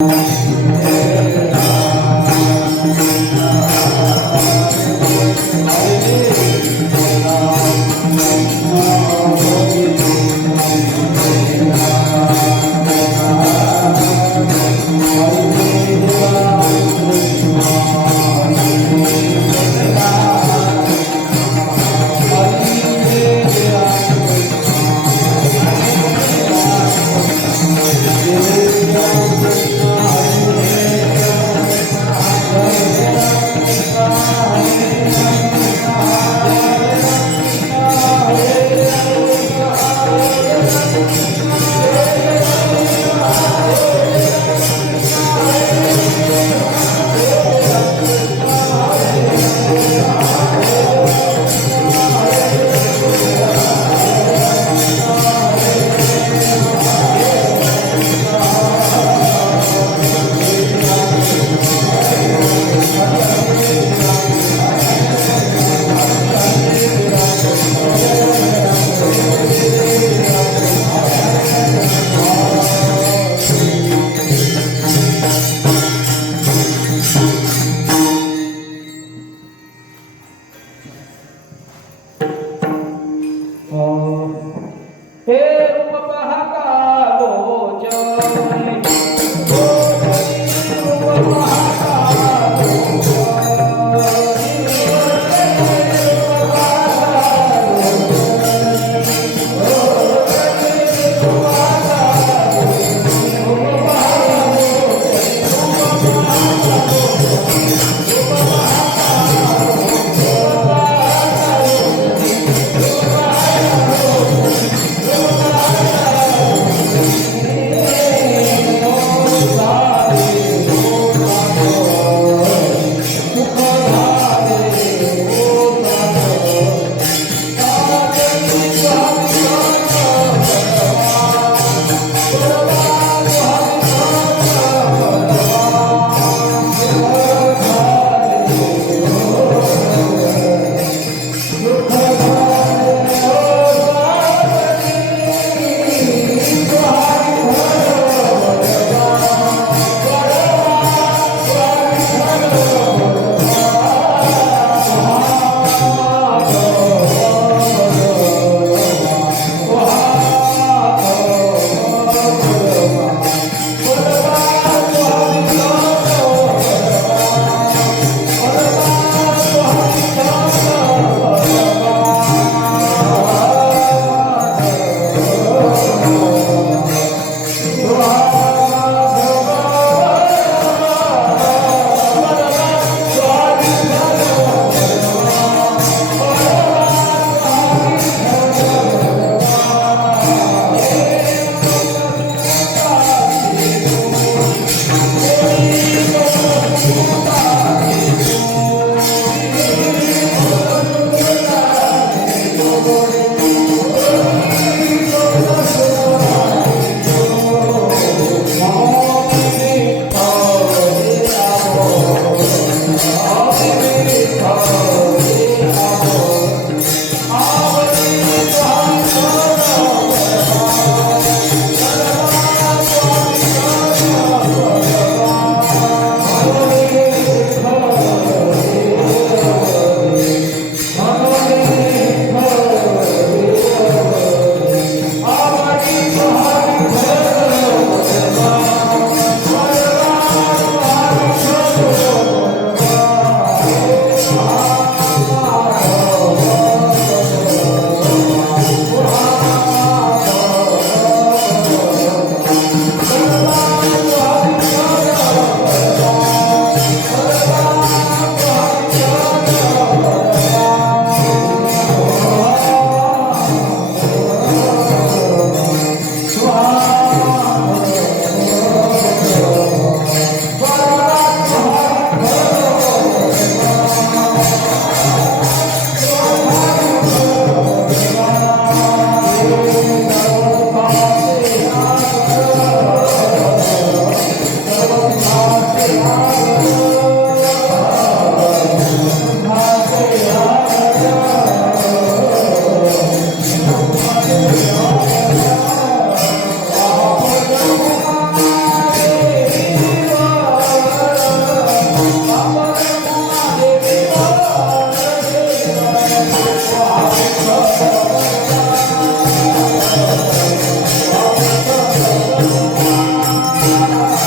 Hare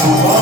Wow.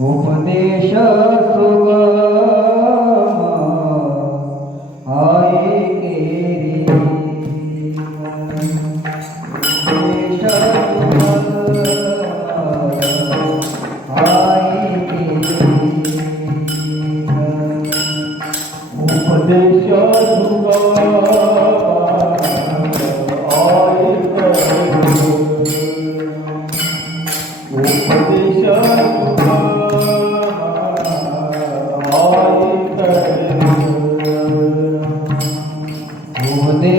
उपदेश सुगम आए केरी उपदेश सुगम आए केरी उपदेश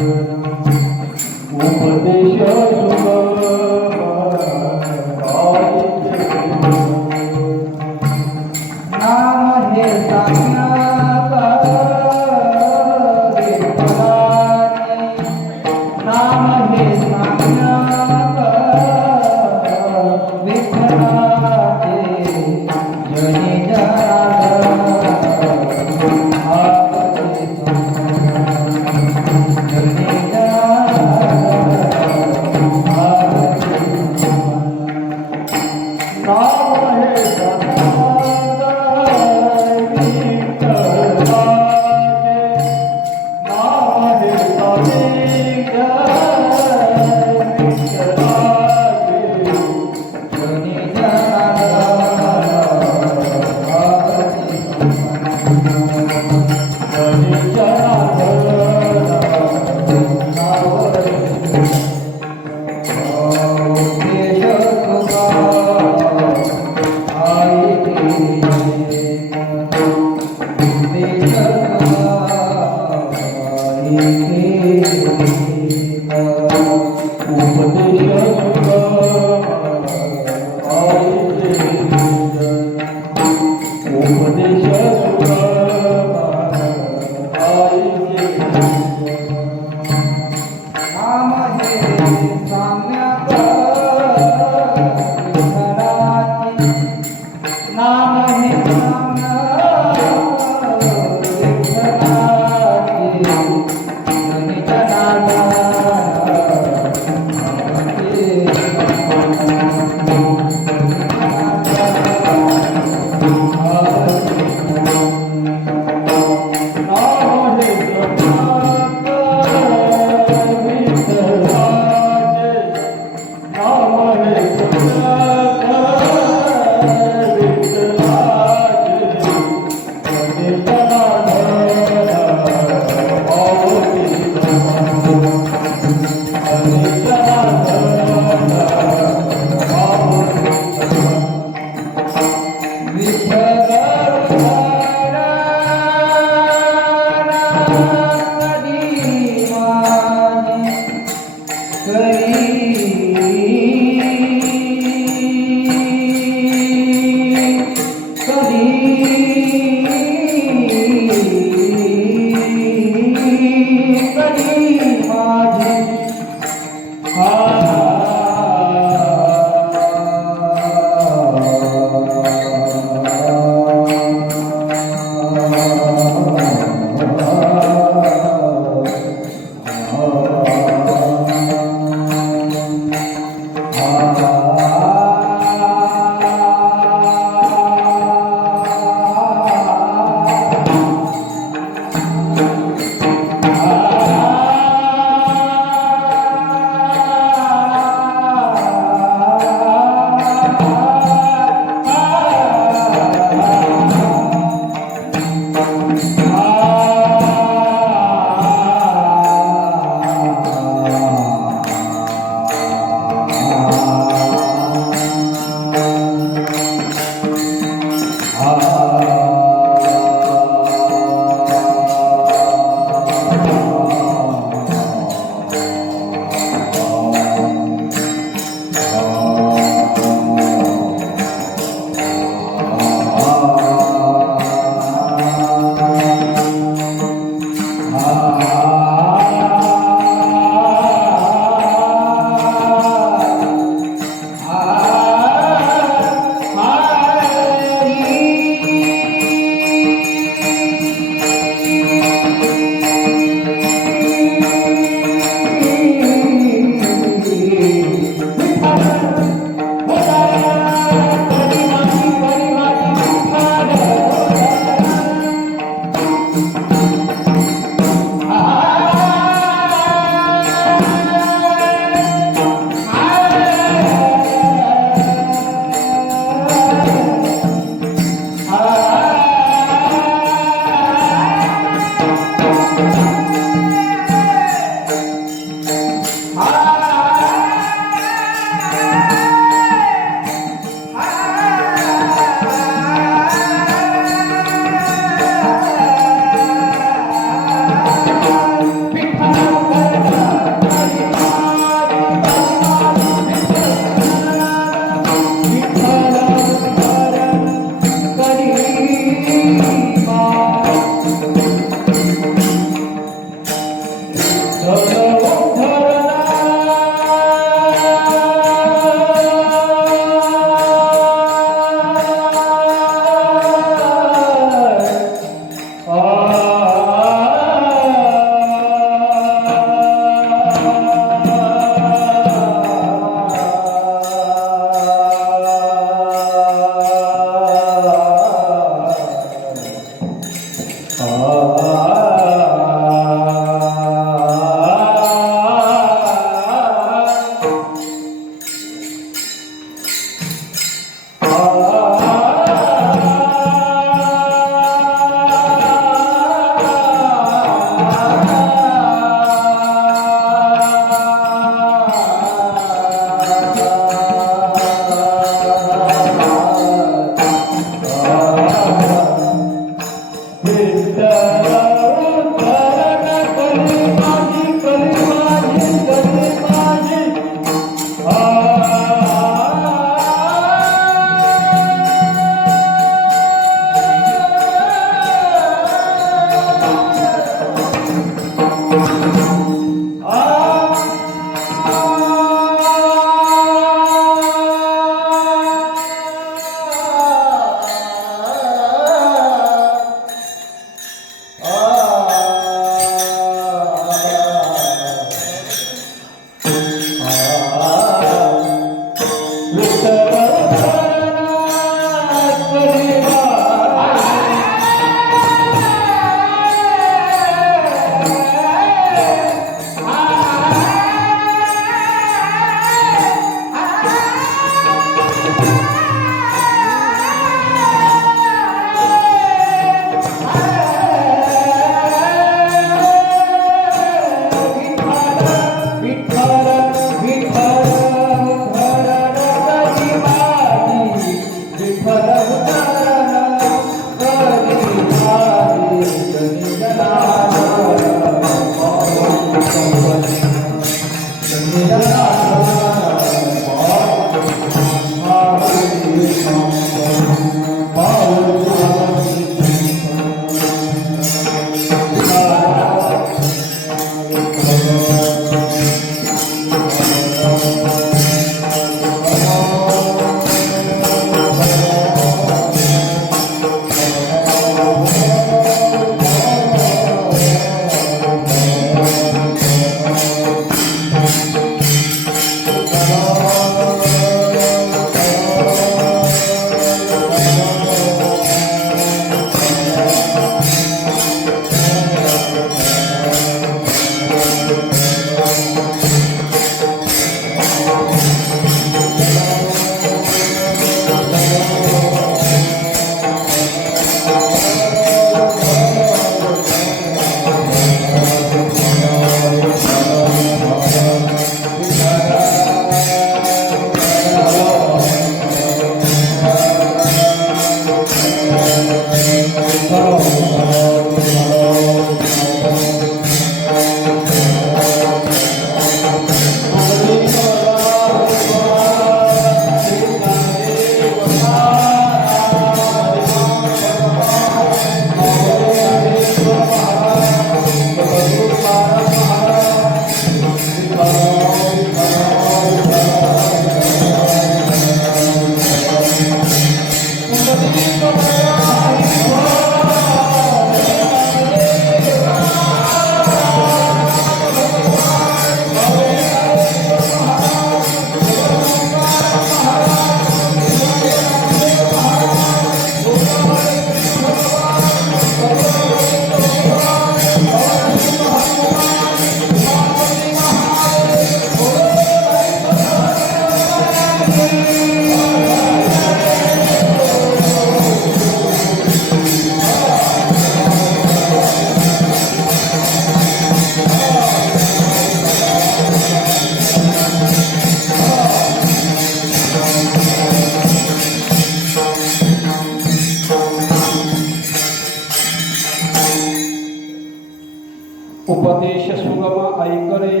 उपदेश सुगम ऐकरे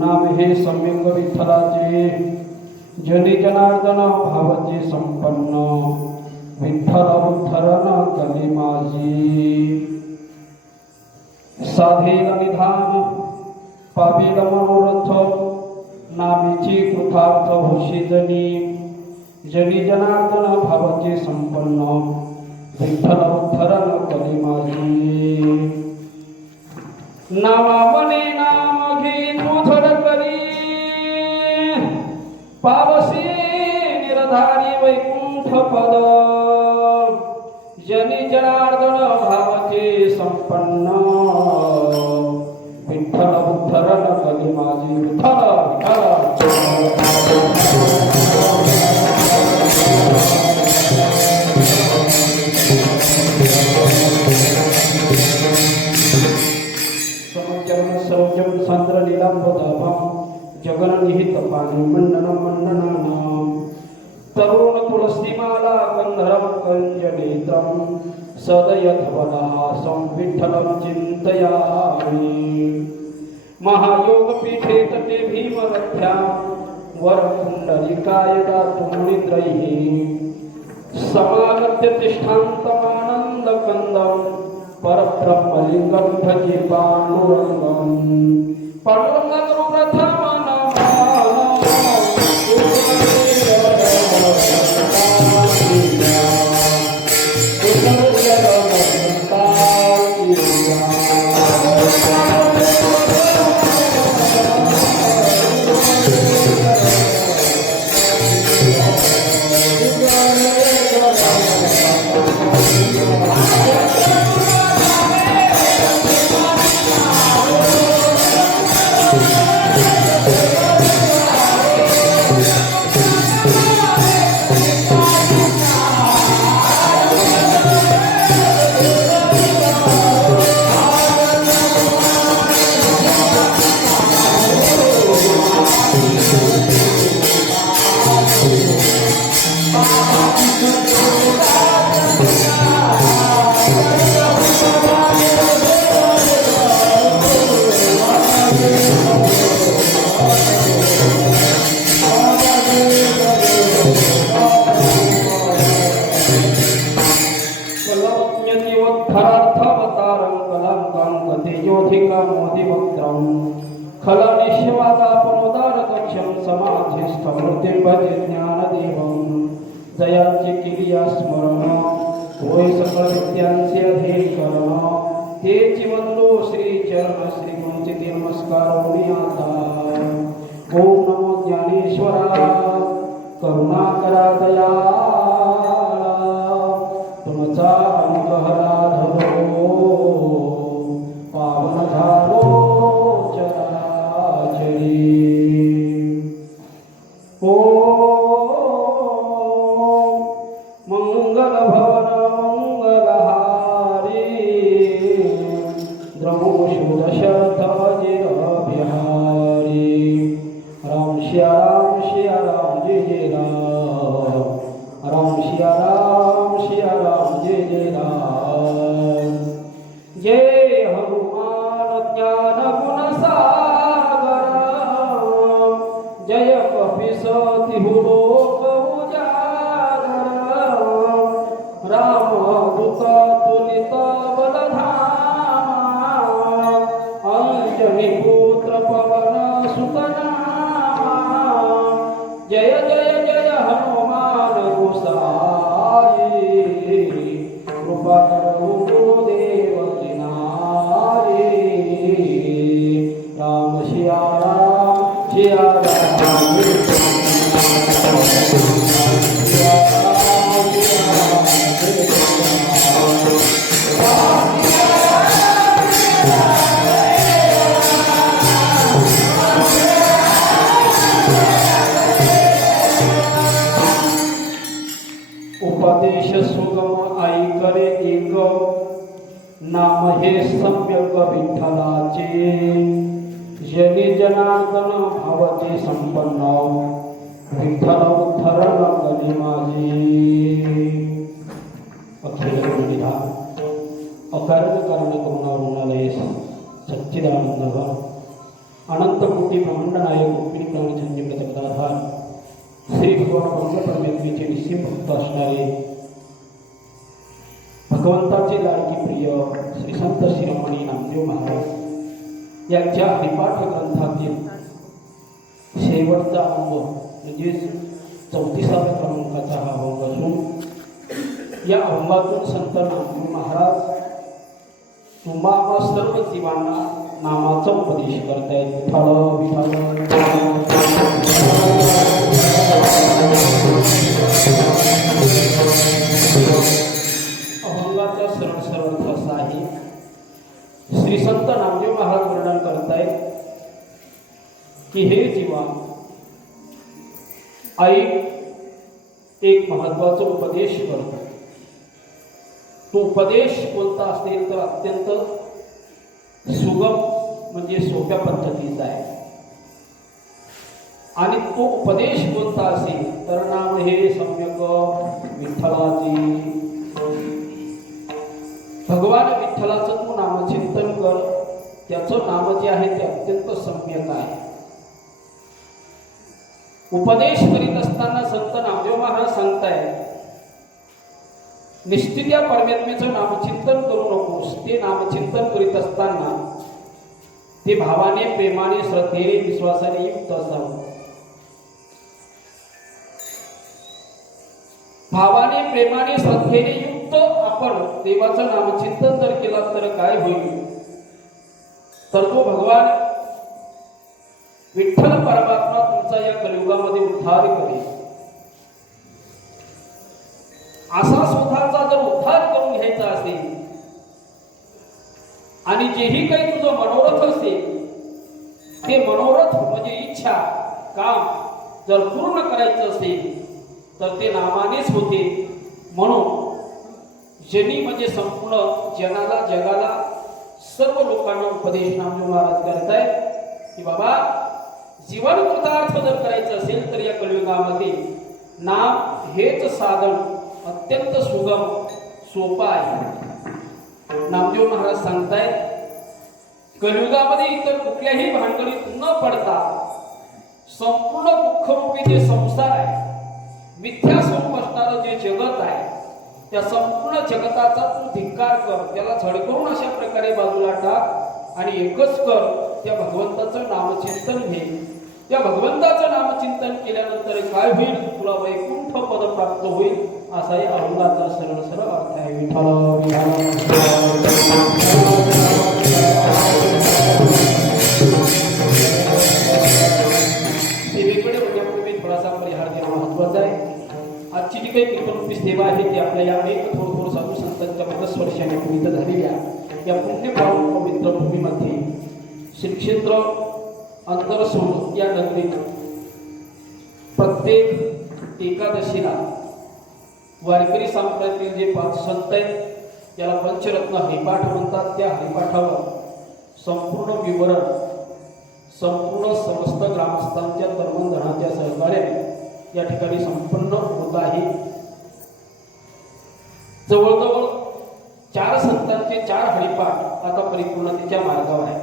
नाम हे सम्यक विठ्ठलाचे जनी जनार्दन भावचे संपन्न विठ्ठल उद्धरण कली माझी साधेल निधान पाविल मनोरथ नामेची कृतार्थ होशी जनी जनार्दन भावचे संपन्न विठ्ठल उद्धरण कली माझी नामावने नाम घे धड करी पावसी निरधारी वैकुंठ पद जनी जनार्दन भावचे संपन्न विठ्ठल उद्धरण कली माझी विठ्ठल सौजम सांद्र लीलांबोधाभम जगन निहित पाणी मंडनम तरुण तुलसीमाला गंधर्व कंजनेत्रम सदयध्वनहासं विठ्ठलं चिन्तयामि महायोगपीठे तटे भीमरथ्यां वरकुण्डलिकाय दातुं निद्रैः समागत्य तिष्ठान्तमानन्दकन्दं परब्रह्मलिङ्गं भजे पाण्डुरङ्गं खलनिश्वादापमुदारकक्षं समाधिस्थमृतिं भजे ज्ञानदेवं जयाचे किरिया स्मरण होय सकल विद्यांचे अधीकरण तेची वंदो श्री चरण श्री गुंचिती नमस्कार आता ओम नमो ज्ञानेश्वरा करुणाकरा दया तुमचा अनुग्रह धरो पावन झालो ओम मंगल भवन मंगलहारी द्रवोषु दशरथ जिर बिहारी राम श्या राम जय जय राम राम श्या राम जय जय राम जय हनुमान ज्ञान गुण सागर जय कपिसति लोक उजागर राम दूत तुलित बलधामा अंजनी पुत्र पवन सुत नामा जय जय जय हनुमान गोसाई कृपा करो गुरुदेव किनारे राम सिया राम सिया राम उपदेश सुगम ऐकरे एक नाम हे सम्यक विठ्ठलाचे जनी जनार्दन भावचे संपन्न विठ्ठल उद्धरण गणे माझे अखिल गुणनिधा अकारण कारण करुणा रुणालय सच्चिदानंद अनंत कोटी ब्रह्मांड नायक रुक्मिणी प्राणी संजीव जगदाधार श्री भगवान पंच परमेश्वरीचे निश्चित भक्त असणारे भगवंताचे लाडकी प्रिय श्री संत शिरोमणी नामदेव महाराज यांच्या हरिपाठ ग्रंथातील शेवटचा अंग म्हणजे 34व्या क्रमांकाचा हा अंग असून या अंगातून संत नामदेव महाराज तुम्हाला सर्व जीवांना नामाचा उपदेश करतायत. विठ्ठल अभंगाचा सरळ सरळ अर्थ असा आहे. श्री संत नामदेव महाराज वर्णन करतायत की हे जीवा आई एक महत्वाचा उपदेश करतो. तो उपदेश कोणता असेल तर अत्यंत सुगम म्हणजे सोप्या पद्धतीचा आहे आणि तो उपदेश कोणता असेल तर नाम हे सम्यक विठ्ठलाचे. भगवान विठ्ठलाचं तू नामचिंतन कर. त्याचं नाम जे आहे ते अत्यंत सम्यक आहे. उपदेश करीत असताना संत नामदेव महाराज सांगतायत निश्चित या परमात्म्याचं नामचिंतन करू नकोस. ते नामचिंतन करीत असताना ते भावाने प्रेमाने श्रद्धेने विश्वासाने युक्त असावं. भावाने प्रेमाने श्रद्धेने युक्त आपण देवाचं नामचिंतन जर केलं तर काय होईल तर तो भगवान विठ्ठल परमात्मा तुमचा या कलियुगामध्ये उद्धार करेल. असा स्वतःचा जर उद्धार करून घ्यायचा असेल आणि जेही काही तुझं मनोरथ असेल ते मनोरथ म्हणजे इच्छा काम जर पूर्ण करायचं असेल तर ते नामानेच होते. म्हणून जनी म्हणजे संपूर्ण जनाला जगाला सर्व लोकांना उपदेश नामदेव महाराज करतायत की बाबा जीवन कृतार्थ जर करायचं असेल तर या कलियुगामध्ये नाम हेच साधन अत्यंत सुगम सोपा आहे. नामदेव महाराज सांगतायत कलियुगामध्ये इतर कुठल्याही भानगडीत न पडता संपूर्ण दुःखरूपी जे संसार आहे मिथ्या स्वरूप असणारं जे जगत आहे त्या संपूर्ण जगताचा तू धिक्कार कर. त्याला झडकवून अशा प्रकारे बाजूला टाक आणि एकच कर त्या भगवंताचं नामचिंतन घे. त्या भगवंताचं नामचिंतन केल्यानंतर काय होईल तुला वैकुंठ पद प्राप्त होईल. असा या अभंगाचा सरळ सरळ अर्थ आहे. विठ्ठल सेवेकडे वळण्यापूर्वी थोडासा परिहार देणं महत्वाचा आहे. आजची जी काही कीर्तनरूपी सेवा आहे ती आपल्या या अनेक थोर साधू संतांच्या मदस्वर्षाने पुनीत झालेल्या या पुण्यपावन पवित्र भूमीमध्ये श्री क्षेत्र अंतरसूर या नगरीत प्रत्येक एकादशीला वारकरी संप्रदायातील जे 5 संत आहेत त्याला पंचरत्न हरिपाठ म्हणतात. त्या हरिपाठावर संपूर्ण विवरण संपूर्ण समस्त ग्रामस्थांच्या तर्मणधनाच्या सहकार्याने या ठिकाणी संपन्न होत आहे. जवळजवळ 4 संतांचे 4 हरिपाठ आता परिपूर्णतेच्या मार्गावर आहे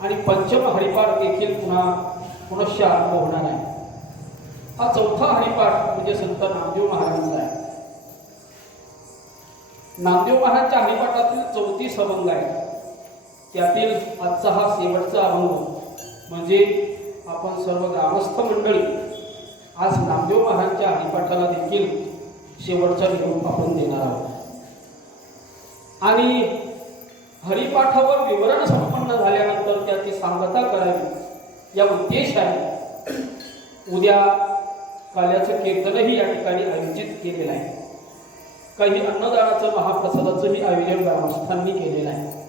आणि पंचम हरिपाठ देखील पुनश्च आरंभ होणार आहे. हा 4था हरिपाठ म्हणजे संत नामदेव महाराजांचा आहे. नामदेव महाराजांच्या हरिपाठातील 34 अभंग आहे. त्यातील आजचा हा शेवटचा अभंग म्हणजे आपण सर्व ग्रामस्थ मंडळी आज नामदेव महाराजांच्या हरिपाठाला देखील शेवटचा निरोप आपण देणार आहोत. आणि हरिपाठावर विवरण संपन्न झाल्यानंतर त्याची सांगता करावी या उद्देशाने उद्या काल्याचं कीर्तनही या ठिकाणी आयोजित केलेलं आहे. काही अन्नदानाचं महाप्रसादाचंही आयोजन ग्रामस्थांनी केलेलं आहे.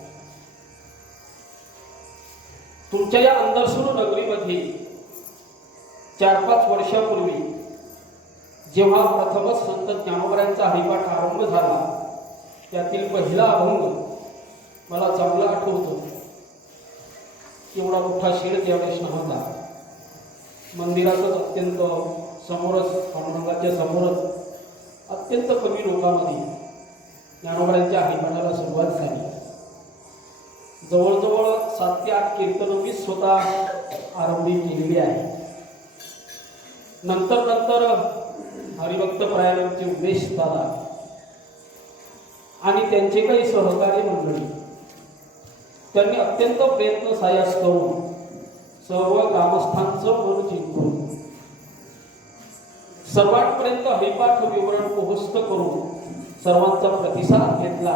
तुमच्या या अंदरसूर नगरीमध्ये 4-5 वर्षापूर्वी जेव्हा प्रथमच संत ज्ञानोबरायांचा हरिपाठ आरंभ झाला त्यातील पहिला अभंग मला चांगला आठवतो. एवढा मोठा शेड त्यावेळेस नव्हता. मंदिराचं अत्यंत समोरच पांडुरंगाच्या समोरच अत्यंत कमी लोकांमध्ये ज्ञानोबरायांच्या हरिपाठाला सुरुवात झाली. जवळजवळ 7 ते 8 कीर्तनं मी स्वतः आरंभी केलेली आहे. नंतर हरिभक्त परायणांचे उमेश दादा आणि त्यांचे काही सहकारी मंडळी त्यांनी अत्यंत प्रयत्न सायास करून सर्व ग्रामस्थांचं मन जिंकून सर्वांपर्यंत हरिपाठ विवरण पोहोचत करून सर्वांचा प्रतिसाद घेतला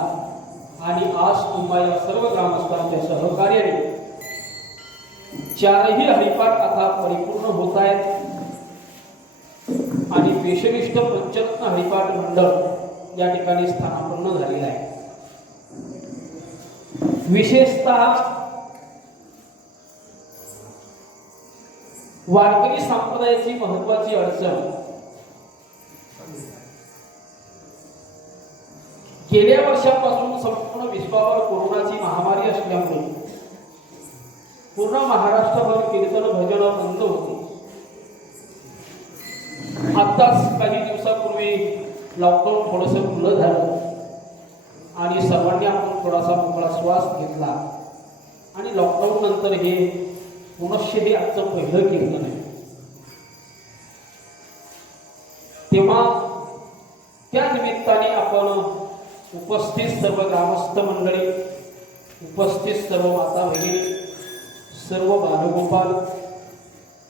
आणि आज तुम्हा या सर्व ग्रामस्थांच्या सहकार्याने 4ही हरिपाठ आता परिपूर्ण होत आहेत आणि पेशविष्ट पंचरत्न हरिपाठ मंडळ या ठिकाणी स्थानापन्न झालेलं आहे. विशेषतः वारकरी संप्रदायाची महत्वाची अडचण गेल्या वर्षापासून संपूर्ण विश्वावर कोरोनाची महामारी असल्यामुळे पूर्ण महाराष्ट्रभर कीर्तन भजन बंद होते. आताच काही दिवसापूर्वी लॉकडाऊन थोडंसं खुलं झालं आणि सर्वांनी आपण थोडासा मोकळा श्वास घेतला आणि लॉकडाऊन नंतर हे पुनश्च हे आजचं पहिलं कीर्तन आहे. तेव्हा त्या निमित्ताने आपण उपस्थित सर्व ग्रामस्थ मंडळी, उपस्थित सर्व माता भगिनी, सर्व बालगोपाल,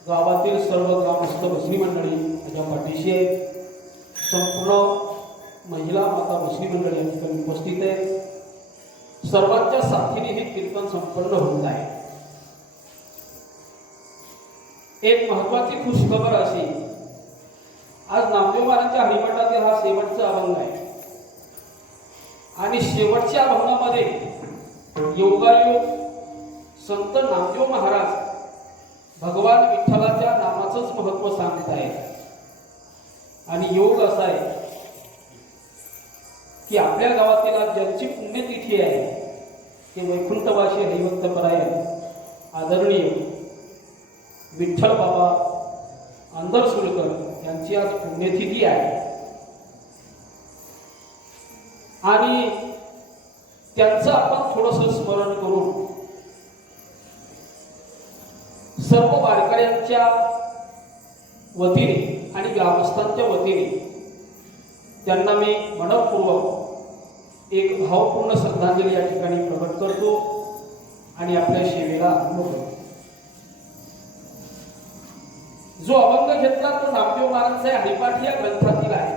गावातील सर्व ग्रामस्थ भजनी मंडळी माझ्या पाठीशी आहेत. संपूर्ण महिला माता भजनी मंडळी या ठिकाणी उपस्थित आहेत. सर्वांच्या साथीने हे कीर्तन संपन्न होत आहे. एक महत्वाची खुशखबर अशी, आज नामदेव महाराजांच्या हरिपाठातील हा शेवटचा अभंग आहे आणि शेवटच्या अभंगामध्ये योगायोग संत नामदेव महाराज भगवान विठ्ठलाच्या नामाचंच महत्व सांगत आहेत. आणि योग असा आहे की आपल्या गावातील आज ज्यांची पुण्यतिथी आहे ते वैकुंठवासी हरिभक्त परायण आदरणीय विठ्ठल बाबा अंधरसुलकर यांची आज पुण्यतिथी आहे आणि त्यांचं आपण थोडंसं स्मरण करून सर्व वारकऱ्यांच्या वतीने आणि ग्रामस्थांच्या वतीने त्यांना मी मनपूर्वक एक भावपूर्ण श्रद्धांजली या ठिकाणी प्रकट करतो आणि आपल्या सेवेला आरंभ करतो. जो अभंग घेतला तो नामदेव महाराजांचा हरिपाठ या ग्रंथातील आहे.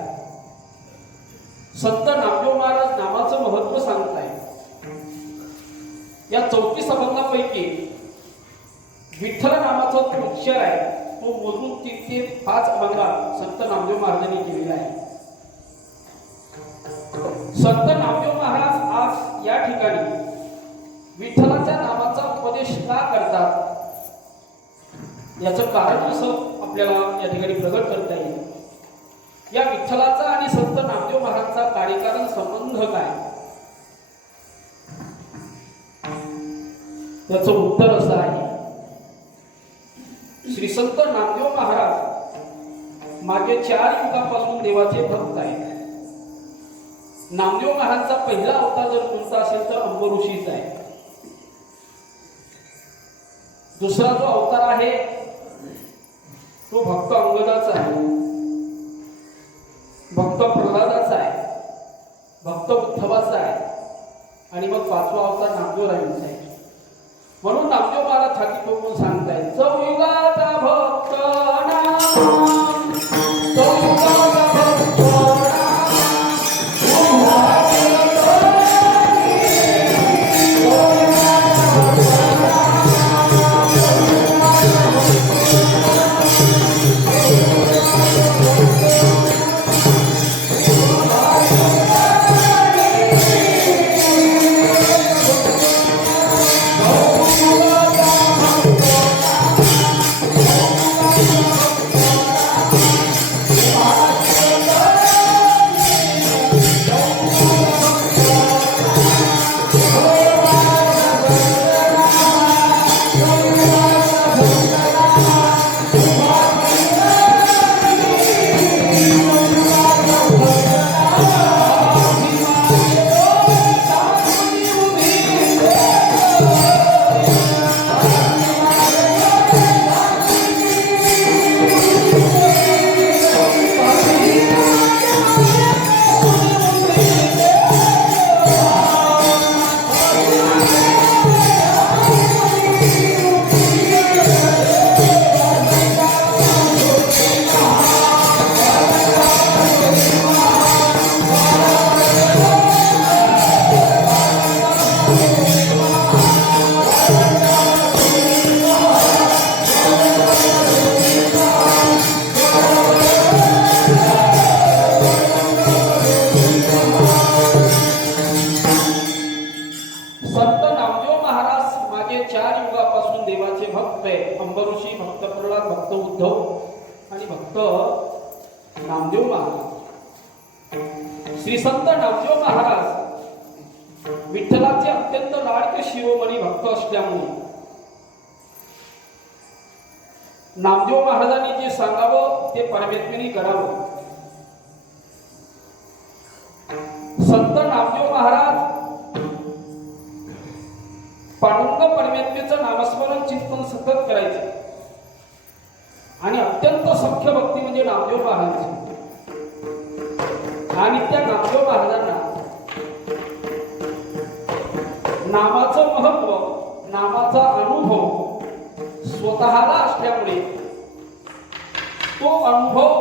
संत नामदेव महाराज नामाचं महत्व सांगत आहे. या 34 अभंगापैकी विठ्ठल नामाचा जो अक्षर आहे तो मोजून 3 ते 5 अभंगात संत नामदेव महाराजांनी केलेला आहे. संत नामदेव महाराज आज या ठिकाणी विठ्ठलाच्या नामाचा उपदेश का करतात याचं कारण असं आपल्याला या ठिकाणी प्रगट करता येईल। या विठ्ठलाचा आणि संत नामदेव महाराजांचा कार्यकारण संबंध काय? त्याचं उत्तर असं आहे, श्री संत नामदेव महाराज मागे 4 युगापासून देवाचे भक्त आहेत। नामदेव महाराजांचा पहिला अवतार जर कोणता असेल तर अंबऋषीचा आहे। दुसरा जो अवतार आहे तो भक्त अंगदाचा आहे, भक्त प्रल्हादाचा आहे, भक्त उद्धवाचा आहे आणि मग 5वा अवतार नामदेव रायांचा आहे। म्हणून नामदेव महाराज छाती ठोकून सांगतायत, चौयुगाचा भक्त नाम, चौयुगाचा भक्त अंबऋषी, भक्त प्रल्हाद, भक्त उद्धव आणि भक्त नामदेव महाराज। श्री संत नामदेव महाराज विठ्ठलाचे अत्यंत लाडके शिरोमणी भक्त असल्यामुळे नामदेव महाराजांनी जे सांगावं ते परमेश्वरी करावं। संत नामदेव महाराज पांडुरंग परमेश्वरीचं नामस्मरण चिंतन सतत करायचे आणि अत्यंत सख्य भक्ती म्हणजे नामदेव महाराजांची। आणि त्या नामदेव महाराजांना नामाचं महत्व, नामाचा अनुभव स्वतःला असल्यामुळे तो अनुभव,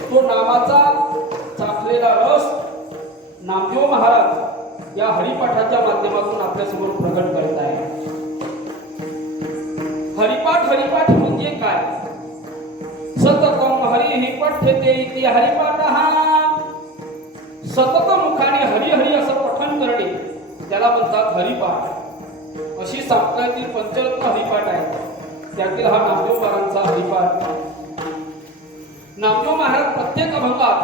तो नामाचा चाखलेला रस नामदेव महाराज या हरिपाठाच्या माध्यमातून आपल्या समोर प्रगट करत आहे। हरिपाठ, हरिपाठ म्हणजे काय? सततम हरिहि पठ्यते इति हरिपाठः। सतत मुखाने हरी हरी असं पठन करणे त्याला म्हणतात हरिपाठ। अशी साप्ताहिक पंचरत्न हरिपाठ आहे, त्यातील हा नामदेव महाराजांचा हरिपाठ। नामदेव महाराज प्रत्येक अभंगात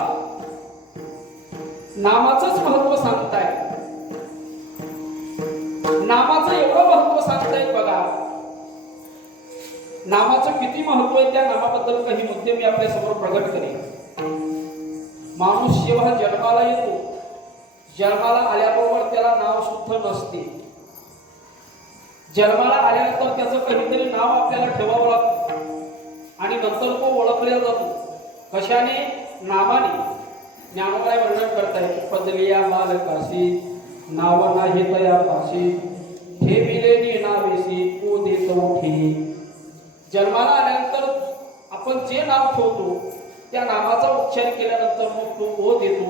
नामाचंच महत्व सांगतायत। नामाचं एवढं महत्व सांगतायत बघा। नामाचं किती महत्व आहे त्या नामाबद्दल काही मुद्दे मी आपल्या समोर प्रगट करेन। माणूस जेव्हा जन्माला येतो, जन्माला आल्याबरोबर त्याला नाव सुद्धा नसते। जन्माला आल्यानंतर त्याचं काहीतरी नाव आपल्याला ठेवावं लागतं आणि नंतर तो ओळखला जातो। कशाने? नावाने। ज्ञानोबाई वर्णन करतायत, पदलिया बालकाशी नाव नाही तया पाशी ठेविलेली नावेशी ओ देतो ठे। जन्माला आल्यानंतर आपण जे नाव ठेवतो त्या नावाचा उच्चार केल्यानंतर मग तो ओ देतो,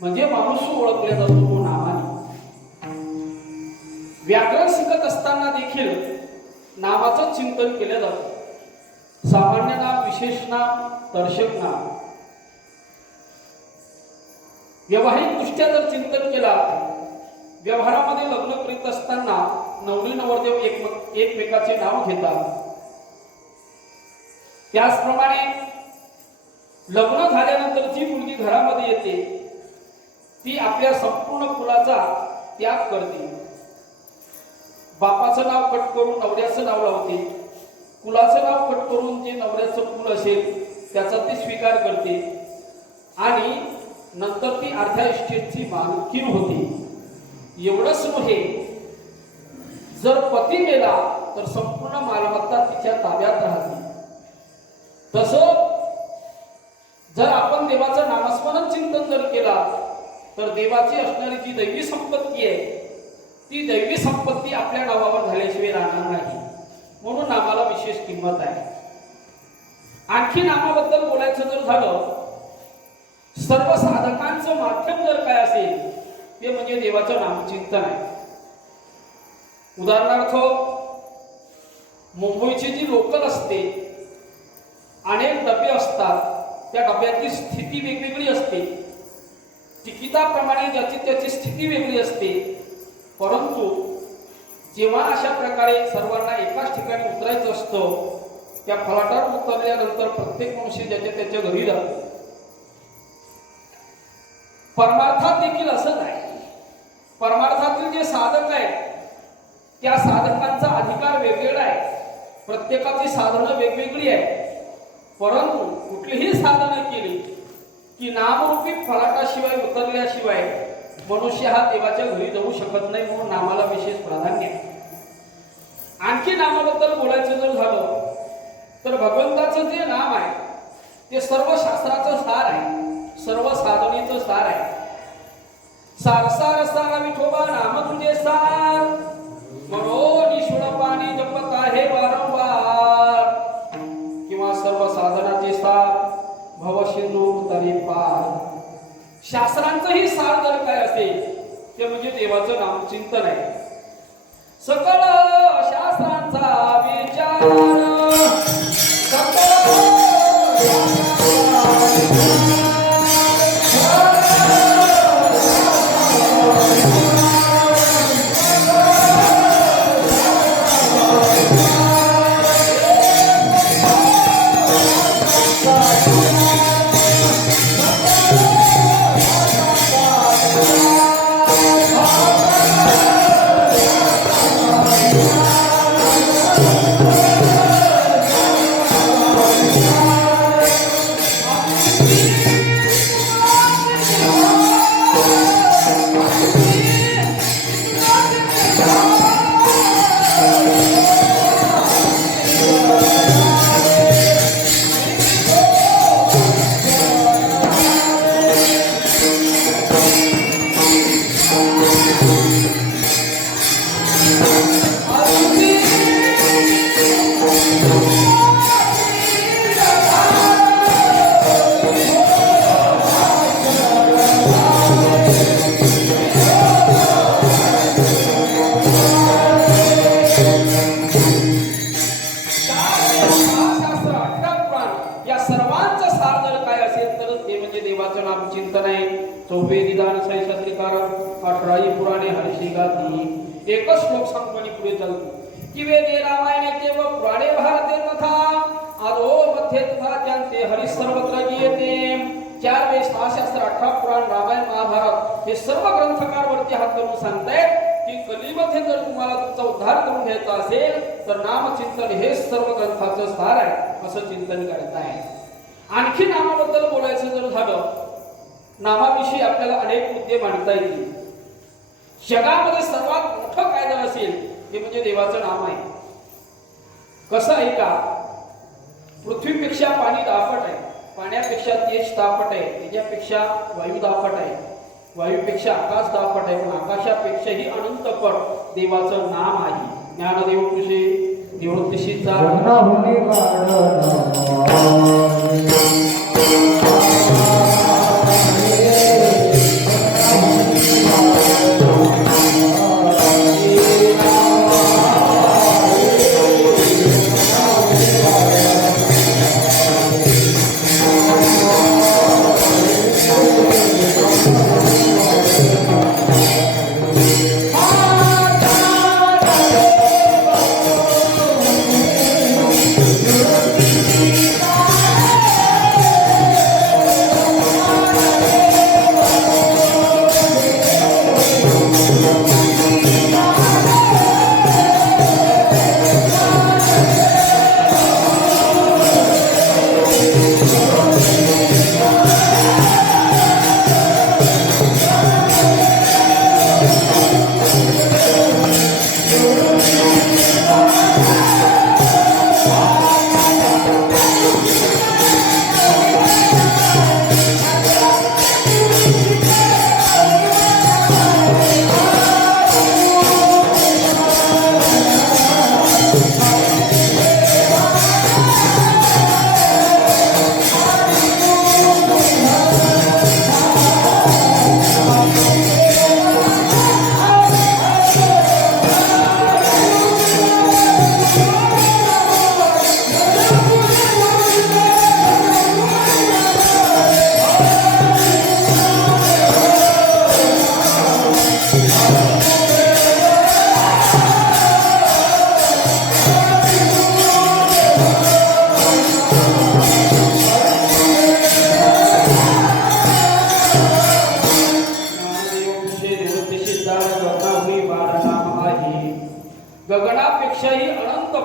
म्हणजे माणूस ओळखला जातो तो नावाने। व्याकरण शिकत असताना देखील नावाचं चिंतन केलं जातं। सामान्य नाम, विशेष नाम, दर्शक नाम। व्यावहारिक दृष्ट्या जर चिंतन केला, व्यवहारामध्ये लग्न करीत असताना नवरी नवरदेव एकमेकाचे नाव घेतात त्याचप्रमाणे लग्न झाल्यानंतर जी मुलगी घरामध्ये येते ती आपल्या संपूर्ण कुलाचा त्याग करते. बापाचं नाव कट करून नवऱ्याचं नाव लावते. कुलाचं नाव कट करून जे नवऱ्याचं कुल असेल त्याचा ती स्वीकार करते आणि नंतर ती अर्ध्या इष्टेची मालकीण होते. एवढंच नव्हे, जर पती मेला तर संपूर्ण मालमत्ता तिच्या ताब्यात राहते. तसं जर आपण देवाचं नामस्मरण चिंतन जर केला तर देवाची असणारी जी दैवी संपत्ती आहे ती दैवी संपत्ती आपल्या नावावर झाल्याशिवाय राहणार नाही. म्हणून नामाला विशेष किंमत आहे. आणखी नामाबद्दल बोलायचं जर झालं, सर्व साधकांचं माध्यम जर काय असेल ते म्हणजे देवाचं नामचिंतन आहे. उदाहरणार्थ मुंबईची जी लोकल असते, अनेक डबे असतात, त्या डब्याची स्थिती वेगवेगळी असते. तिकिटाप्रमाणे ज्याची त्याची स्थिती वेगळी असते. परंतु जेव्हा अशा प्रकारे सर्वांना एकाच ठिकाणी उतरायचं असतं, त्या फलाटावर उतरल्यानंतर प्रत्येक मनुष्य ज्याच्या त्याच्या घरी जातो. परमार्थात देखील असंच आहे. परमार्थातील जे साधक आहेत त्या साधकांचा अधिकार वेगवेगळा आहे. प्रत्येकाची साधनं वेगवेगळी आहेत. परंतु कुठलीही साधनं केली की नामरूपी फलाटाशिवाय उतरल्याशिवाय मनुष्य हा देवाच्या घरी जाऊ शकत नाही. म्हणून नामाला विशेष प्राधान्य आहे. आणखी नामाबद्दल बोलायचं जर झालं तर भगवंताचं जे नाम आहे ते सर्व शास्त्राचं सार आहे, सर्व साधनेचं सार आहे. सार सार सार विठोबा नाम तुझे सार, म्हणून ईश्वर पाणी जपत आहे वारंवार. किंवा सर्व साधनाचे सार भवसिंधू तरी पार. शास्त्रांचंही सार जर काय असेल ते म्हणजे देवाचं नामचिंतन आहे. सकळ शास्त्रांचा विचार, एकच श्लोक सांगतो पुढे चालतो की वेदे रामायणे देव पुराणे भारते कथा आदो मध्ये तथा त्यांचे हरि सर्वत्र गीयते. 4 वेद 6 शास्त्र 18 पुराण रामायण महाभारत हे सर्व ग्रंथकार वरती हात करून सांगतायत की कलीमध्ये जर तुम्हाला तुमचा उद्धार करून घ्यायचा असेल तर नामचिंतन हे सर्व ग्रंथाचं सार आहे असं चिंतन करत आहे. आणखी नामाबद्दल बोलायचं जर झालं, नामाविषयी आपल्याला अनेक मुद्दे मांडता येतील. जगामध्ये सर्वात मोठं काय जर असेल ते म्हणजे देवाचं नाम आहे. कसं आहे का, पृथ्वीपेक्षा पाणी दापट आहे, पाण्यापेक्षा तेज दापट आहे, तेजापेक्षा वायू दापट आहे, वायूपेक्षा आकाश दापट आहे, पण आकाशापेक्षाही अनंतपट देवाचं नाम आहे. ज्ञानदेव कृषी देवोत्तिशीचा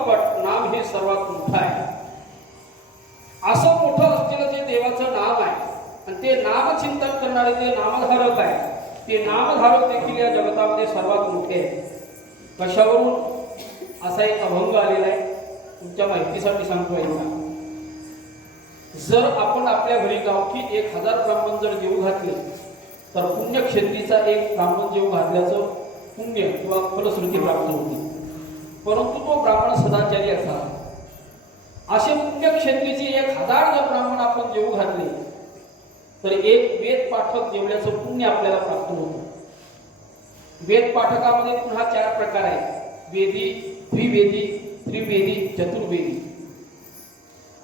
पट नाम हे सर्वात मोठं आहे. असं मोठं असलेलं जे देवाचं नाम आहे आणि ते नामचिंतन करणारे जे नामधारक आहे ते नामधारक देखील या जगतामध्ये सर्वात मोठे आहे. कशावरून असा एक अभंग आलेला आहे, तुमच्या माहितीसाठी सांगतो ऐका. जर आपण आपल्या घरी गावठी 1000 ब्राह्मण जर जेवू घातले तर पुण्यक्षेत्रीचा एक ब्राह्मण जेवू घातल्याचं पुण्य किंवा फलश्रुती प्राप्त होते. परंतु तो ब्राह्मण सदाचारी असावा. असे पुण्यक्षेत्रीचे 1000 जर ब्राह्मण आपण जेवू घातले तर एक वेद पाठक जेवल्याचं पुण्य आपल्याला प्राप्त होतं. वेद पाठकामध्ये पुन्हा 4 प्रकार आहेत: वेदी, द्विवेदी, त्रिवेदी, चतुर्वेदी.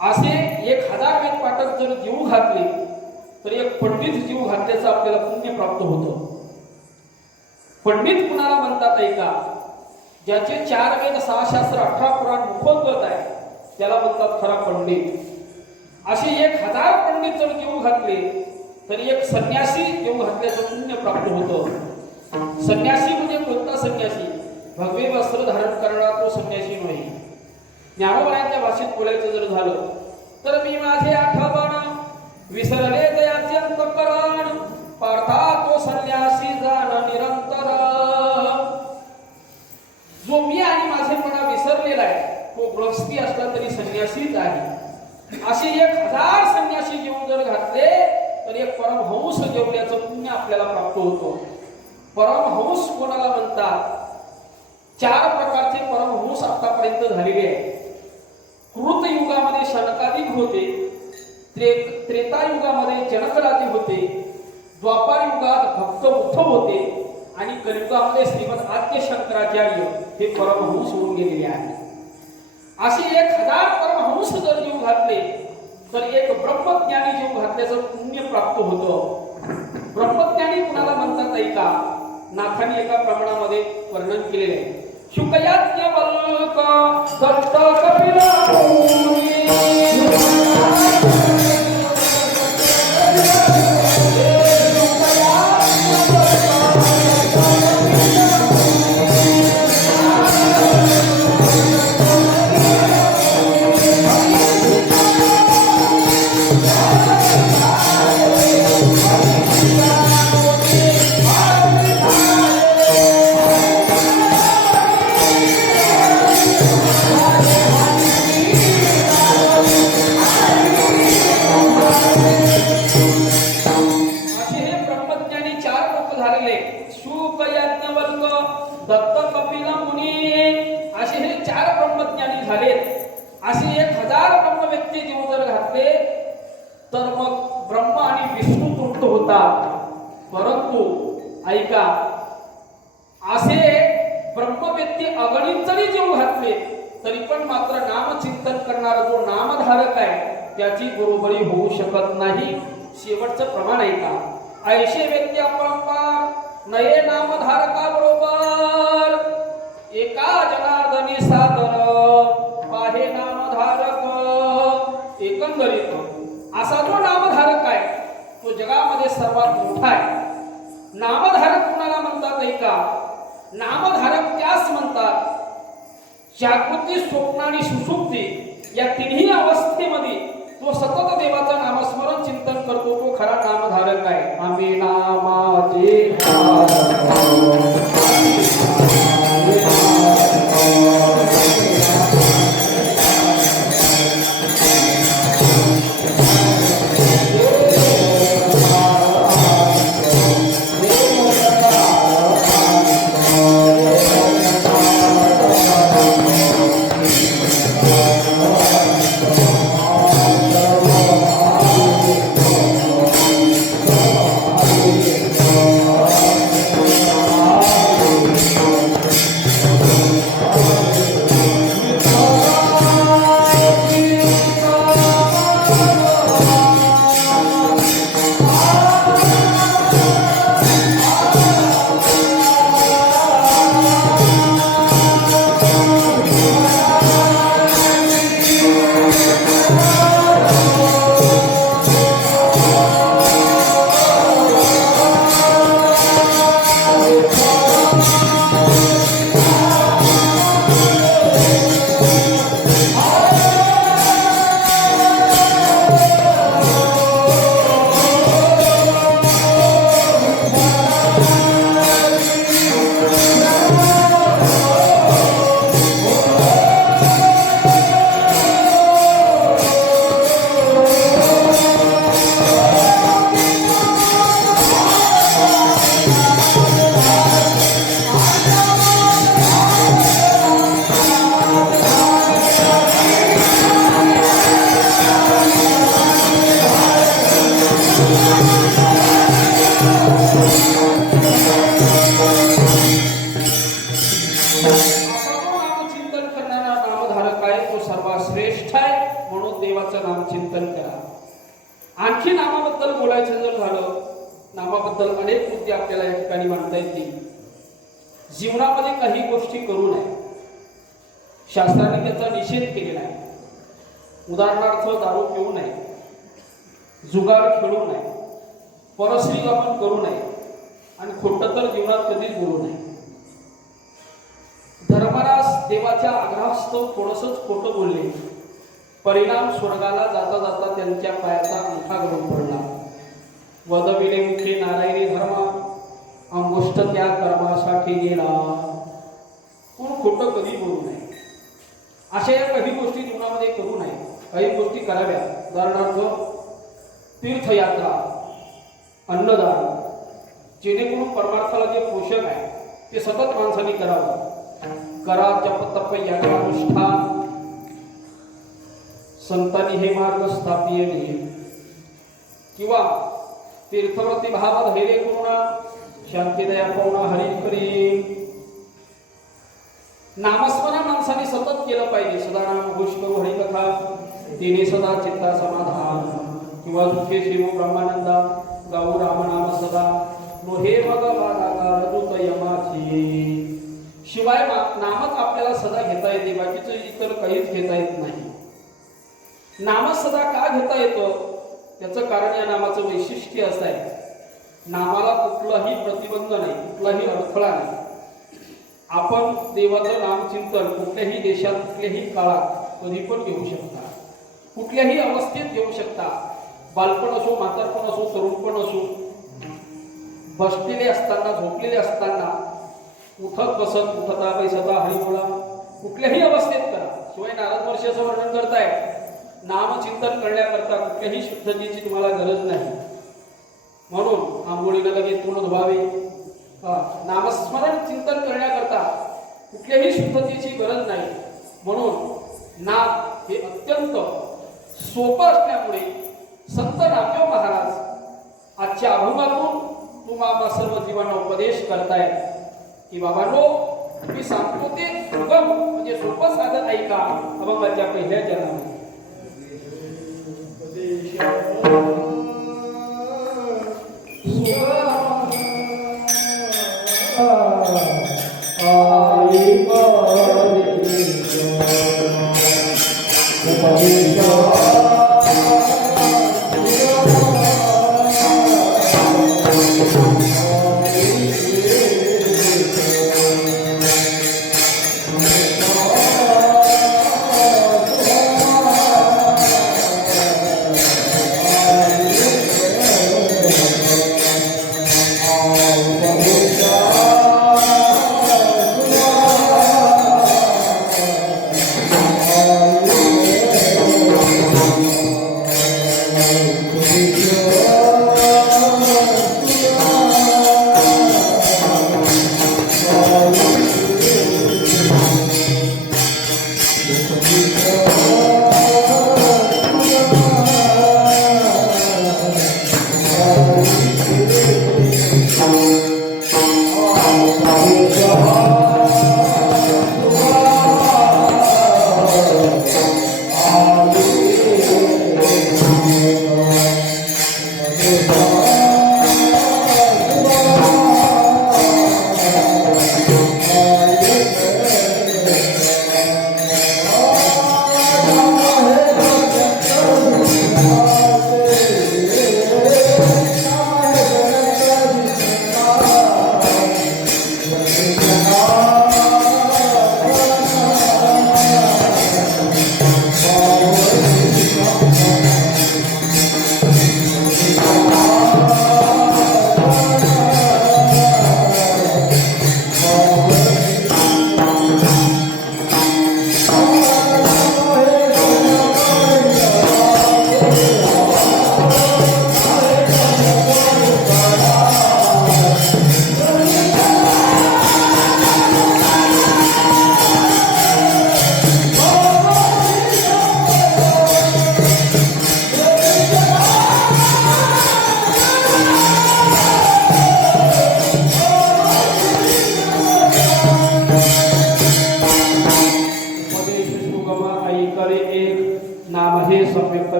असे 1000 वेद पाठक जर जेवू घातले तर एक पंडित जीव घातल्याचं आपल्याला पुण्य प्राप्त होतं. पंडित कुणाला म्हणतात ऐका? ज्याचे 4 वेद, 6 शास्त्र, 18 पुराण मुखोद्गत आहे त्याला म्हणतात खरा पंडित. असे 1000 पंडित जर जेवू घातले तर एक संन्यासी जेवू घातल्याचं पुण्य प्राप्त होतं. संन्यासी म्हणजे कोणता संन्यासी? भगवे वस्त्र धारण करणारा तो संन्यासी नाही. ज्ञानोबांच्या भाषेत बोलायचं जर झालं तर मी माझे आठवण विसरले दयाचे अंतःकरण, पार्था तो संन्यासी जाण निरंतर. जो मी आणि माझेपणा विसरलेला आहे तो गृहस्थी असला तरी संन्यासीच आहे. असे 1000 संन्यासी जेवून जर घातले तर एक परमहंस जेवल्याचं पुण्य आपल्याला प्राप्त होतं. परमहंस कोणाला म्हणतात? 4 प्रकारचे परमहंस आतापर्यंत झालेले आहेत. कृत युगामध्ये शनकादिक होते, त्रेतायुगामध्ये जनकराजे होते, द्वापार युगात भक्त उद्धव होते आणि कलियुगामध्ये श्रीमद आद्य शंकराचार्य हे परमहंस होऊन गेलेले आहेत. असे 1000 परमहंस जर जीव घातले तर एक ब्रह्मज्ञानी जीव घातल्याचं पुण्य प्राप्त होतं. ब्रह्मज्ञानी कुणाला म्हणतात ऐका? नाथांनी एका प्रमाणामध्ये वर्णन केलेले आहे. शुकयाज्ञवल्क दत्त कपिल मुनी, दत्त कपिल मुनी असे हे 4 ब्रह्मज्ञानी झालेत. असे 1000 ब्रह्म व्यक्ती जीव जर घातले तर मग ब्रह्म आणि विष्णू तृप्त होतात. परंतु ऐका, असे ब्रह्म व्यक्ती अगणित जरी जीव घातले तरी पण मात्र नामचिंतन करणारा जो नामधारक आहे त्याची बरोबरी होऊ शकत नाही. शेवटचं प्रमाण ऐका. ऐशे व्यक्ती अपरंपार नये नामधारका बरोबर, एका जनार्दनी साधन पाहे नामधारक. एकंदरीत असा जो नामधारक आहे तो जगामध्ये सर्वात मोठा आहे. नामधारक कुणाला म्हणतात ऐका? नामधारक त्यास म्हणतात जागृती, स्वप्न आणि सुषुप्ती या तिन्ही अवस्थेमध्ये तो सतत देवाचं नामस्मरण चिंतन करतो तो खरा नामधारक आहे. आम्ही नामाचे नामचिंतन करणारा नामधारक आहे तो सर्वात श्रेष्ठ आहे म्हणून देवाचं नामचिंतन करा. आणखी नामाबद्दल बोलायचं जर झालं, नामाबद्दल अनेक मुद्दे आपल्याला या ठिकाणी मांडता येतील. जीवनामध्ये काही गोष्टी करू नये, शास्त्राने त्याचा निषेध केलेला आहे. उदाहरणार्थ दारू पिऊ नये, जुगार खेळू नये, परस्त्री आपण करू नये आणि खोटं तर जीवनात कधीच बोलू नये. धर्मराज देवाच्या आग्रहास्तव थोडंसंच खोटं बोलले, परिणाम स्वर्गाला जाता जाता त्यांच्या पायाचा अंगठा घडून पडला. वदविले मुखे नारायणी धर्मा, अंगुष्ठ त्या कर्मासाठी गेला. पण खोटं कधी बोलू नये. अशा या काही गोष्टी जीवनामध्ये करू नये, काही गोष्टी कराव्या. उदाहरणार्थ तीर्थयात्रा, अन्नदान, जेणेकरून परमार्थाला जे पोषक आहे ते सतत माणसाने करावं. करा जप तप यज्ञानुष्ठान, संतांनी हे मार्ग स्थापिले. किंवा तीर्थव्रती भाव धैर्य करुणा, शांती दया पावना हरी करी. नामस्मरण माणसाने सतत केलं पाहिजे. सदा नाम घोष करू हरिकथा, तिने सदा चित्ता समाधान. किंवा सुखे शिव ब्रह्मानंदा, गाऊ रामनाम सदा, मोहे भगवाना ऋत यमाची. शिवाय नामच आपल्याला सदा घेता येते, बाकीचं इतर काहीच घेता येत नाही. नाम सदा का घेता येतं त्याचं कारण या नामाचं वैशिष्ट्य असं आहे, नामाला कुठलाही प्रतिबंध नाही, कुठलाही अडथळा नाही. आपण देवाचं नामचिंतन कुठल्याही देशात, कुठल्याही काळात, कधी पण घेऊ शकता, कुठल्याही अवस्थेत घेऊ शकता. बालपण असो, म्हातारपण असो, तरुणपण असो, बसलेले असताना, झोपलेले असताना, उठत बसत, उठता बैसता हरिबोला, कुठल्याही अवस्थेत करा. शिवाय नारद महर्षी असं वर्णन करताय, नामचिंतन करण्याकरता कुठल्याही शुद्धतेची तुम्हाला गरज नाही. म्हणून आंघोळीला लगेच तोंड धुवावे. नामस्मरण चिंतन करण्याकरता कुठल्याही शुद्धतेची गरज नाही. म्हणून नाम हे अत्यंत सोपं असल्यामुळे संत नामदेव महाराज आजच्या अभंगातून तुम्हाला सर्व जीवांना उपदेश करतायत की बाबांनो, मी सांगतो ते सुगम म्हणजे सोपं साधन ऐका. अभंगाच्या पहिल्या चरणामध्ये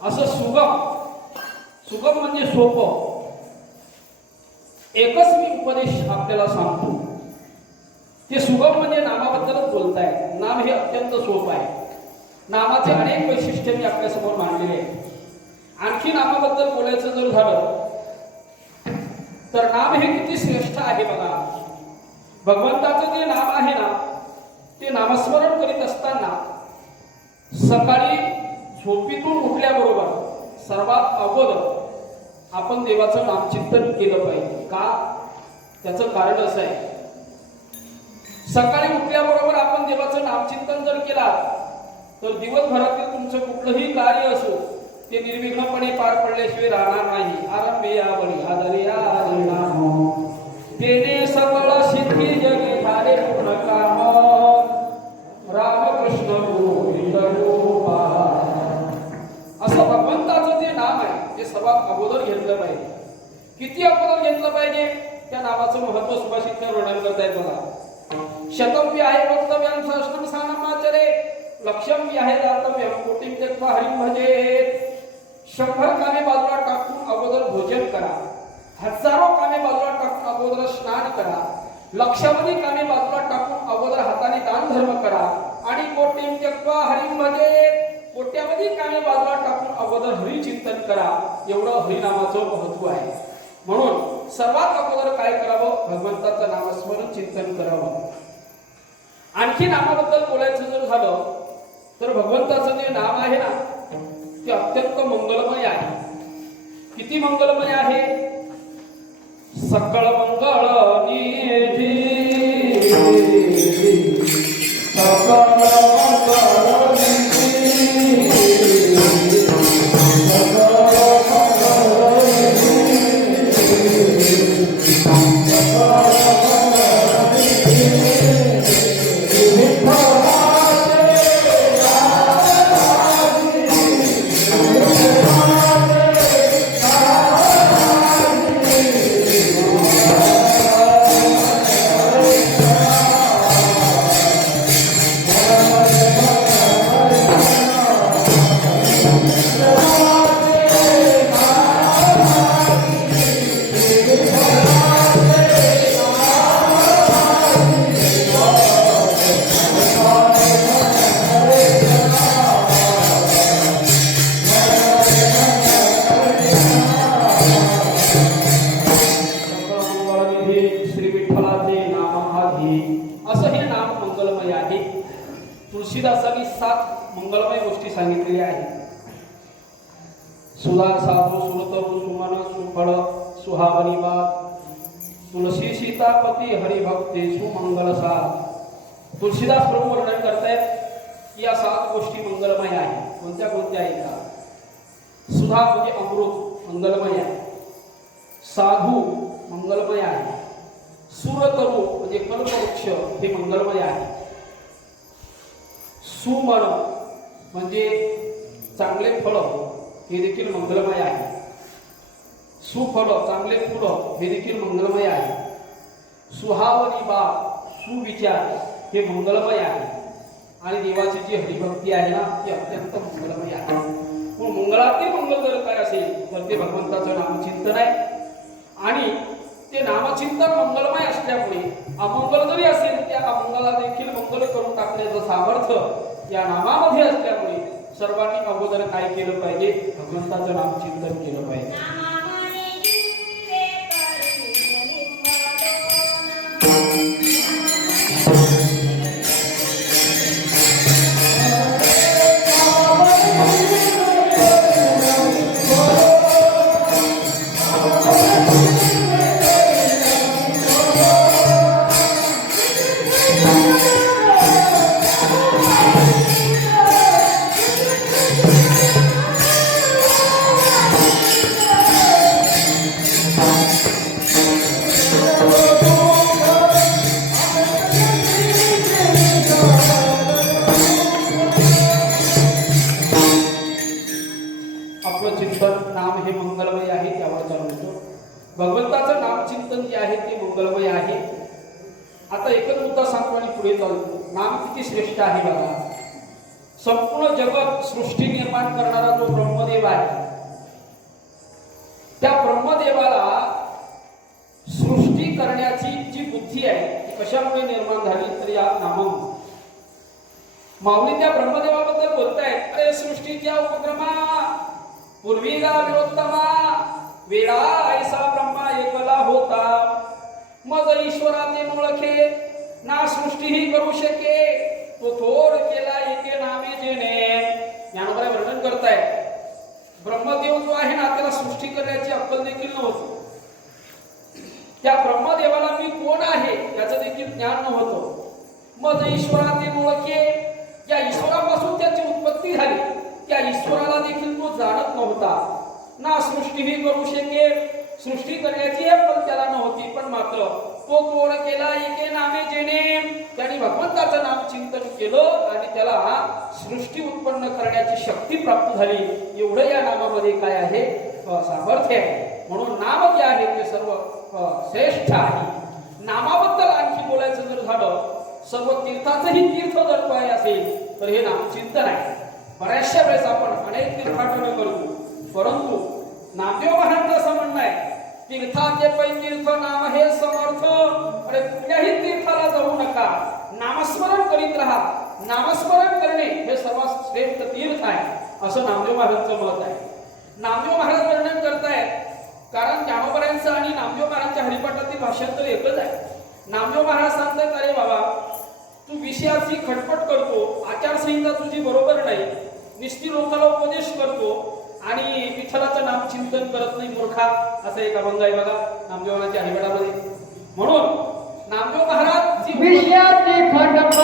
असं सुगम म्हणजे सोपं एकच मी उपदेश आपल्याला सांगतो. ते सुगम म्हणजे नामाबद्दलच बोलताय. नाम हे अत्यंत सोपं आहे. नामाचे अनेक वैशिष्ट्य मी आपल्यासमोर मांडलेले आहे. आणखी नामाबद्दल बोलायचं जर झालं तर नाम हे किती श्रेष्ठ आहे बघा. भगवंताचं जे नाम आहे ना ते नामस्मरण करीत असताना सकाळी झोपेतून उठल्याबरोबर सर्वात अगोदर आपण देवाचं नामचिंतन केलं पाहिजे. का? त्याचं कारण असं आहे, सकाळी उठल्याबरोबर आपण देवाचं नामचिंतन जर केला तर दिवसभरातील तुमचं कुठलंही कार्य असो ते निर्विघ्नपणे पार पडल्याशिवाय राहणार नाही. आरंभे यावरी आदरे आदरे नाम तेने सबळ सिद्धी जगे झाले पूर्ण काम. रामकृष्ण गोविंद गोपाळ असं भगवंताचं जे नाम आहे ते सर्वात अगोदर घेतलं पाहिजे. किती अगोदर घेतलं पाहिजे? त्या नामाचं महत्व सुभाषितकार वर्णन करतायत बघा. शतम आहे वक्तव्यं सहस्रम स्थानमाचरे लक्ष्यम आहे दातव्यं कोटिं त्यक्त्वा हरिं भजेत. 100 कामे बाजूला टाकून अगोदर भोजन करा. हजारो कामे बाजूला टाकून अगोदर स्नान करा. लक्षावधी कामे बाजूला टाकून अगोदर हाताने दान धर्म करा. आणि कोटिं त्यक्त्वा हरिं भजेत कोट्यावधी कामे बाजूला टाकून अगोदर हरिचिंतन करा. एवढं हरिनामाचं महत्व आहे. म्हणून सर्वात अगोदर काय करावं? भगवंताचं नामस्मरण चिंतन करावं. आणखी नामाबद्दल बोलायचं जर झालं तर भगवंताचं जे नाम आहे ना ते अत्यंत मंगलमय आहे. किती मंगलमय आहे? सकळ मंगळ निधी सकळ मंगळ निधी तुलसीदासांनी 7 मंगलमय गोष्टी सांगितलेल्या आहेत. सुधा साधू सुरत सुमन सुफळ सुहावनी बात तुलसी सीतापती हरिभक्ते सुमंगल साथ. तुलसीदास प्रभू वर्णन करतायत या 7 गोष्टी मंगलमय आहेत. कोणत्या कोणत्या आहेत का? सुधा म्हणजे अमृत मंगलमय आहे. साधू मंगलमय आहे. सुरतरू म्हणजे कल्पवृक्ष हे मंगलमय आहे. सुमन म्हणजे चांगले फळ हे देखील मंगलमय आहे. सुफळ चांगले फुलं हे देखील मंगलमय आहे. सुहावनी बात सुविचार हे मंगलमय आहे. आणि देवाची जी हरिभक्ती आहे ना ती अत्यंत मंगलमय आहे. पण मंगलातील मंगल जर काय असेल तर ते भगवंताचं नामचिंतन आहे. आणि ते नामचिंतन मंगलमय असल्यामुळे अमंगल जरी असेल त्या अमंगला देखील मंगल करून टाकण्याचं सामर्थ्य या नामामध्ये असल्यामुळे सर्वांनी अगोदर काय केलं पाहिजे? भगवंताचं नामचिंतन केलं पाहिजे. नाम हे मंगलमय आहे त्यावर चालवतो. भगवंताचं नामचिंतन जे आहे ते मंगलमय आहे. आता एकच मुद्दा सांगतो आणि पुढे चालतो. नाम किती श्रेष्ठ आहे बघा. संपूर्ण जगत सृष्टी निर्माण करणारा जो ब्रह्मदेव आहे, त्या ब्रह्मदेवाला सृष्टी करण्याची जी बुद्धी आहे ती कशामुळे निर्माण झाली तर या नामामुळे. माऊली त्या ब्रह्मदेवाबद्दल बोलतायत, अरे सृष्टीच्या उपक्रमा पूर्वीला विरोत्तमा वेळा ऐसा ब्रह्मा एकला होता, मग ईश्वराचे ओळखे ना सृष्टीही करू शके, तो थोर केला एके नामे जेणे. ज्ञानोबा वर्णन करतायत ब्रह्मदेव जो आहे ना त्याला सृष्टी करण्याची अक्कल देखील नव्हती. त्या ब्रह्मदेवाला मी कोण आहे याचं देखील ज्ञान नव्हतं. मग ईश्वराचे ओळखे, या ईश्वरापासून त्याची उत्पत्ती झाली त्या ईश्वराला देखील तो जाणत नव्हता. ना सृष्टीही करू शके, सृष्टी करण्याची अक्कल त्याला नव्हती. पण मात्र तो कोण केला एके नामे जेणे, त्यांनी भगवंताचं नाम चिंतन केलं आणि त्याला सृष्टी उत्पन्न करण्याची शक्ती प्राप्त झाली. एवढं या नामामध्ये काय आहे, सामर्थ्य आहे. म्हणून नाम जे आहे ते सर्व श्रेष्ठ आहे. नामाबद्दल आणखी बोलायचं जर झालं, सर्व तीर्थाचंही तीर्थ जर काय असेल तर हे नाम चिंतन आहे. बऱ्याचशा वेळेस आपण अनेक तीर्थाटन करतो, परंतु नामदेव महाराज असं म्हणणं आहे, तीर्थाचे पै तीर्थ नाम हे समर्थ. अरे कुठल्याही तीर्थाला जाऊ नका, नामस्मरण करीत राहा. नामस्मरण करणे हे सर्वात श्रेष्ठ तीर्थ आहे असं नामदेव महाराजांचं मत आहे. नामदेव महाराज वर्णन करतायत, कारण ज्ञानोबरायांचं आणि नामदेव महाराजांच्या हरिपाठातील भाषांतर एकच आहे. नामदेव महाराज सांगतात, अरे बाबा तू विषयाची खटपट करतो, आचारसंहिता तुझी बरोबर नाही, निस्ती लोकांना उपदेश करतो आणि विठ्ठलाचं नाम चिंतन करत नाही मूर्खा, असं एक अभंग आहे बघा नामदेव महाराजांच्या हरिपाठामध्ये. म्हणून नामदेव महाराज जी विषयाची खटपट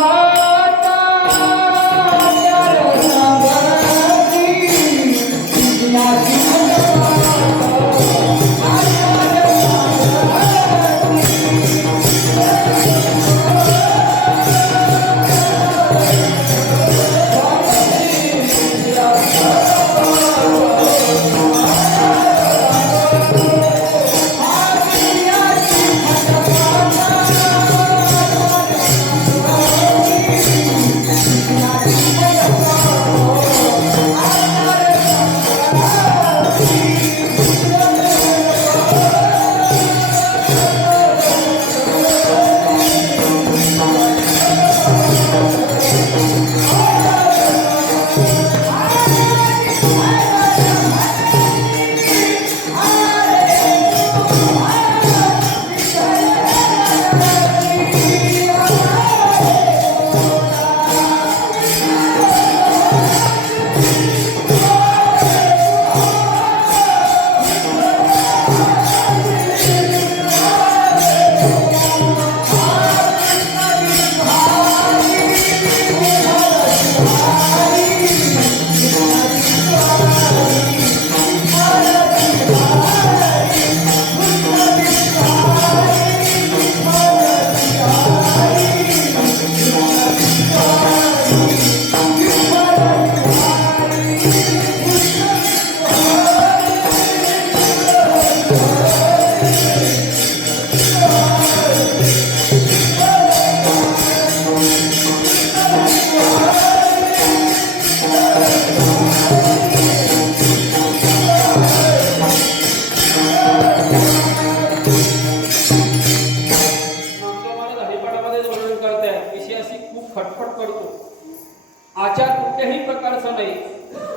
आचार कुठल्याही प्रकारचा नाही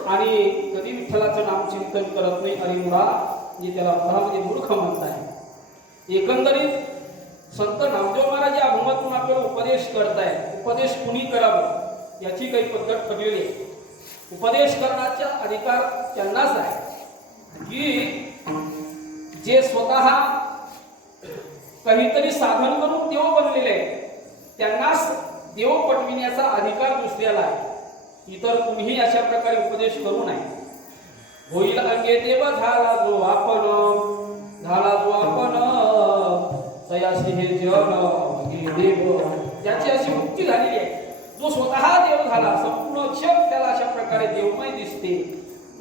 आणि कधी विठ्ठलाचं नाम चिंतन करत नाही. आणि मुळा जे त्याला मरामध्ये मूर्ख म्हणताय. एकंदरीत संत नामदेव महाराज या अभंगातून आपल्याला उपदेश करताय. उपदेश कुणी करावं याची काही पद्धत ठरलेली आहे. उपदेश करण्याचा अधिकार त्यांनाच आहे की जे स्वतः काहीतरी साधन करून देव बनलेले आहे, त्यांनाच देव पटविण्याचा अधिकार दुसऱ्याला आहे. इतर कुणीही अशा प्रकारे उपदेश करू नये. होईल अंगे देव झाला जो आपण, झाला जो आपण तयासी हे जन देव, ज्याची अशी मुक्ती झालेली आहे, जो स्वतः देव झाला, संपूर्ण जग त्याला अशा प्रकारे देवमय दिसते.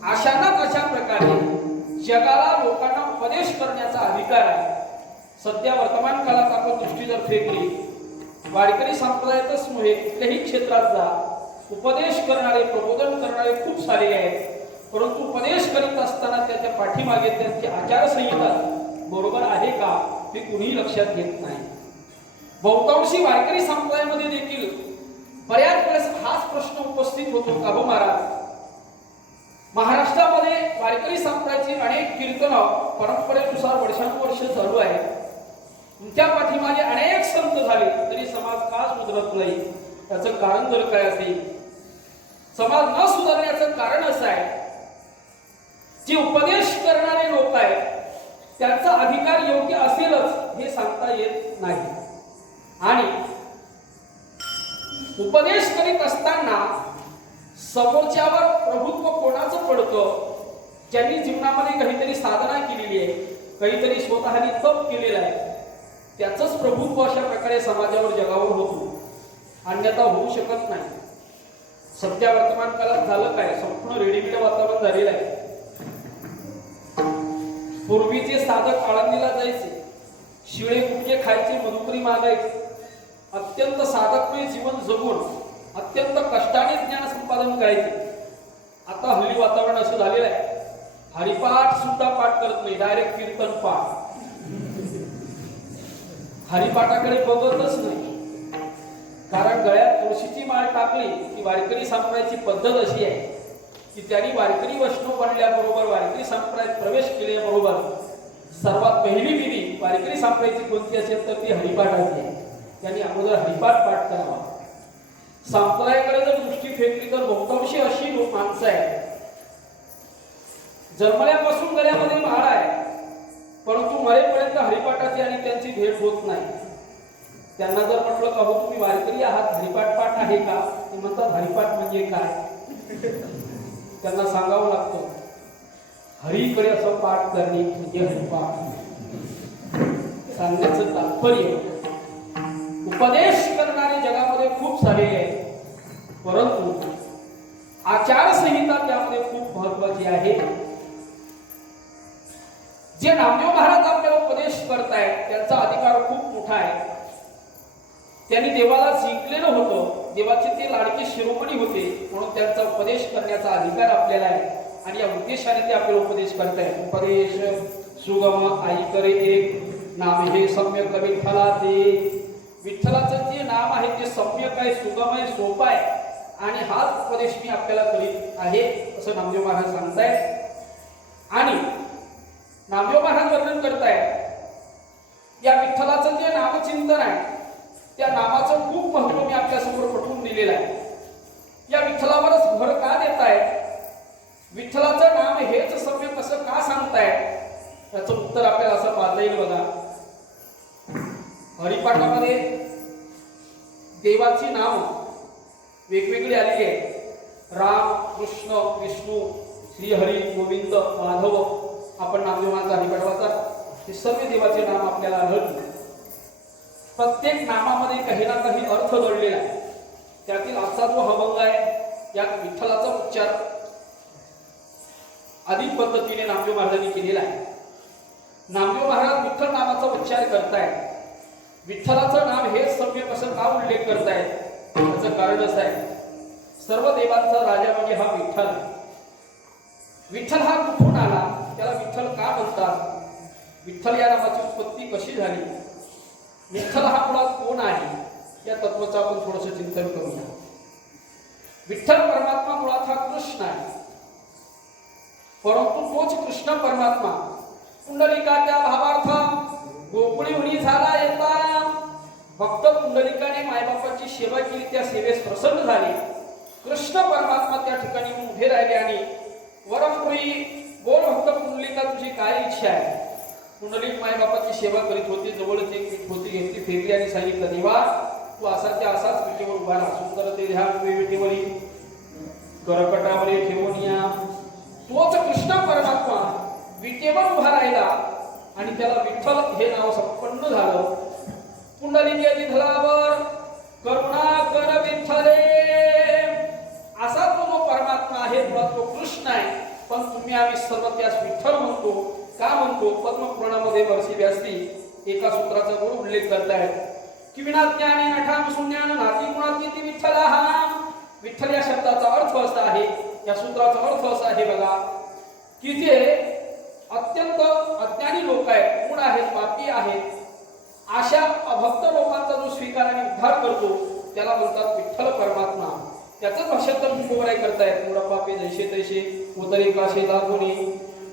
अशानाच अशा प्रकारे जगाला लोकांना उपदेश करण्याचा अधिकार आहे. सध्या वर्तमान काळात आपण दृष्टी जर फेकली, वारकरी संप्रदायातच नव्हे कुठल्याही क्षेत्रात जा, उपदेश करणारे प्रबोधन करणारे खूप सारे आहेत, परंतु उपदेश करीत असताना त्याच्या पाठीमागे त्यांची आचारसंहिता बरोबर आहे का हे कुणीही लक्षात घेत नाही. बहुतांशी वारकरी संप्रदायामध्ये देखील बऱ्याच वेळेस हाच प्रश्न उपस्थित होतो का हो महाराज, महाराष्ट्रामध्ये वारकरी संप्रदायाची अनेक कीर्तनं परंपरेनुसार वर्षानुवर्ष चालू आहे, त्या पाठीमागे अनेक संत झाले तरी समाज का सुधरत नाही, त्याचं कारण जर काय असेल, समाज न सुधारण्याचं कारण असं आहे, जे उपदेश करणारे लोक आहेत त्यांचा अधिकार योग्य असेलच हे सांगता येत नाही. आणि उपदेश करीत असताना समोरच्यावर प्रभुत्व कोणाचं पडतं, ज्यांनी जीवनामध्ये काहीतरी साधना केलेली आहे, काहीतरी स्वतःने तप केलेला आहे, त्याचंच प्रभुत्व अशा प्रकारे समाजावर जगावर होतो, अन्यथा होऊ शकत नाही. सध्या वर्तमान काळात झालं काय, संपूर्ण रेडीमेड वातावरण झालेलं आहे. पूर्वीचे साधक आळंदीला जायचे, शिळे गुटके खायचे, मधुकरी मागायचे, अत्यंत साधकमय जीवन जगून अत्यंत कष्टाने ज्ञान संपादन करायचे. आता हल्ली वातावरण असं झालेलं आहे, हरिपाठ सुद्धा पाठ करत नाही, डायरेक्ट कीर्तन पाठ. हरिपाठाकडे बघतच नाही, कारण गळ्यात तुळशीची माळ टाकली की वारकरी संप्रदायाची पद्धत अशी आहे की त्यांनी वारकरी वैष्णव बनल्याबरोबर वारकरी संप्रदायात प्रवेश केल्याबरोबर सर्वात पहिली विधी वारकरी संप्रदायाची कोणती असेल तर ती हरिपाठाची आहे. त्यांनी अगोदर हरिपाठ पाठ करावा. संप्रदायाकडे जर दृष्टी फेकली तर बहुतांशी अशी माणसं आहेत, जन्मल्यापासून गळ्यामध्ये माळ आहे, परंतु मरेपर्यंत हरिपाठाची आणि त्यांची भेट होत नाही. त्यांना जर म्हटलं का हो तुम्ही वारकरी आहात, हरिपाठ पाठ आहे का, ते म्हणतात हरिपाठ म्हणजे काय. त्यांना सांगावं लागतं हरीकडे असं पाठ करणे म्हणजे हरिपाठ. सांगण्याचं तात्पर्य उपदेश करणारे जगामध्ये खूप झालेले आहेत, परंतु आचारसंहिता त्यामध्ये खूप महत्वाची आहे. जे नामदेव महाराज आपल्याला उपदेश करतायत त्यांचा अधिकार खूप मोठा आहे. त्यांनी देवाला जिंकलेलं होतं, देवाचे ते लाडके शिरोमणी होते, म्हणून त्यांचा उपदेश करण्याचा अधिकार आपल्याला आहे आणि या उद्देशाने ते आपल्याला उपदेश करतायत. उपदेश सुगम ऐकरे एक नाम हे सम्यक विठ्ठलाचे. विठ्ठलाचं जे नाम आहे ते सम्यक आहे, सुगम आहे, सोपं आहे आणि हाच उपदेश मी आपल्याला करीत आहे असं नामदेव महाराज सांगतायत. आणि नामदेव महाराज वर्णन करतायत या विठ्ठलाचं जे नामचिंतन आहे त्या नामाचं खूप महत्व मी आपल्यासमोर पटवून दिलेलं आहे. या विठ्ठलावरच भर का देताय, विठ्ठलाचं नाम हेच सम्यक असं का सांगताय, त्याचं उत्तर आपल्याला असं पाहता येईल बघा. हरिपाठामध्ये देवाची नाव वेगवेगळी आलेली आहेत. राम, कृष्ण, विष्णू, श्रीहरी, गोविंद, माधव. आपण नामदेव महाराज हरिपाठ वाचतात, हे सर्व देवाचे नाम आपल्याला आढळतील. प्रत्येक नामामध्ये काही ना काही अर्थ दडलेला आहे. त्यातील आजचा जो अभंग आहे यात विठ्ठलाचा उच्चार अधिक पद्धतीने नामदेव महाराजांनी केलेला आहे. नामदेव महाराज विठ्ठल नामाचा उच्चार करतायत. विठ्ठलाचं नाम हेच सम्यक असं का उल्लेख करतायत, त्याचं कारण असं आहे, सर्व देवांचा राजा म्हणजे हा विठ्ठल. विठ्ठल हा कुठून आला, त्याला विठ्ठल का म्हणतात, विठ्ठल या नामाची उत्पत्ती कशी झाली, विठ्ठल हा मुळात कोण आहे, या तत्वाचं आपण थोडंसं चिंतन करूया. विठ्ठल परमात्मा मुळात हा कृष्ण आहे, परंतु तोच कृष्ण परमात्मा पुंडलिकाच्या भावार्थ गोकुळी उडी झाला येता. भक्त पुंडलिकाने मायबापाची सेवा केली, त्या सेवेस प्रसन्न झाले. कृष्ण परमात्मा त्या ठिकाणी उभे राहिले आणि वरपुरी बोल भक्त पुंडलिका तुझी काय इच्छा आहे. पुंडलिक मायबापाची सेवा करीत होते, जवळच एक होती घेतली, फेकली आणि सांगितलं देवा तू असाच्या असाच विटेवर उभा राहा. सुंदर ते ध्यान विटेवरी करकटावरी ठेवून या. तोच कृष्ण परमात्मा विटेवर उभा राहिला आणि त्याला विठ्ठल हे नाव संपन्न झालं. पुंडलिक धरावर करुणा कर विठ्ठले. असा तो परमात्मा आहे, तो कृष्ण आहे, पण तुम्ही आम्ही सर्व त्यास विठ्ठल म्हणतो. का म्हणतो, पद्मपुराणामध्ये महर्षी व्यासजी एका सूत्राचा गुरु उल्लेख करतायत की विना ज्ञाने नठाम शून्यान नाती गुणाती विठ्ठला. विठ्ठल या शब्दाचा अर्थ असा आहे, या सूत्राचा अर्थ असा आहे बघा, की जे अत्यंत अज्ञानी लोक आहेत, मूढ आहेत, पापी आहेत, अशा अभक्त लोकांचा जो स्वीकार आणि उद्धार करतो त्याला म्हणतात विठ्ठल परमात्मा. त्याचंच भाषांतर तुकोबराय करतायत. मूढ पापी जैसे तैसे उतरे काशे लागोनी.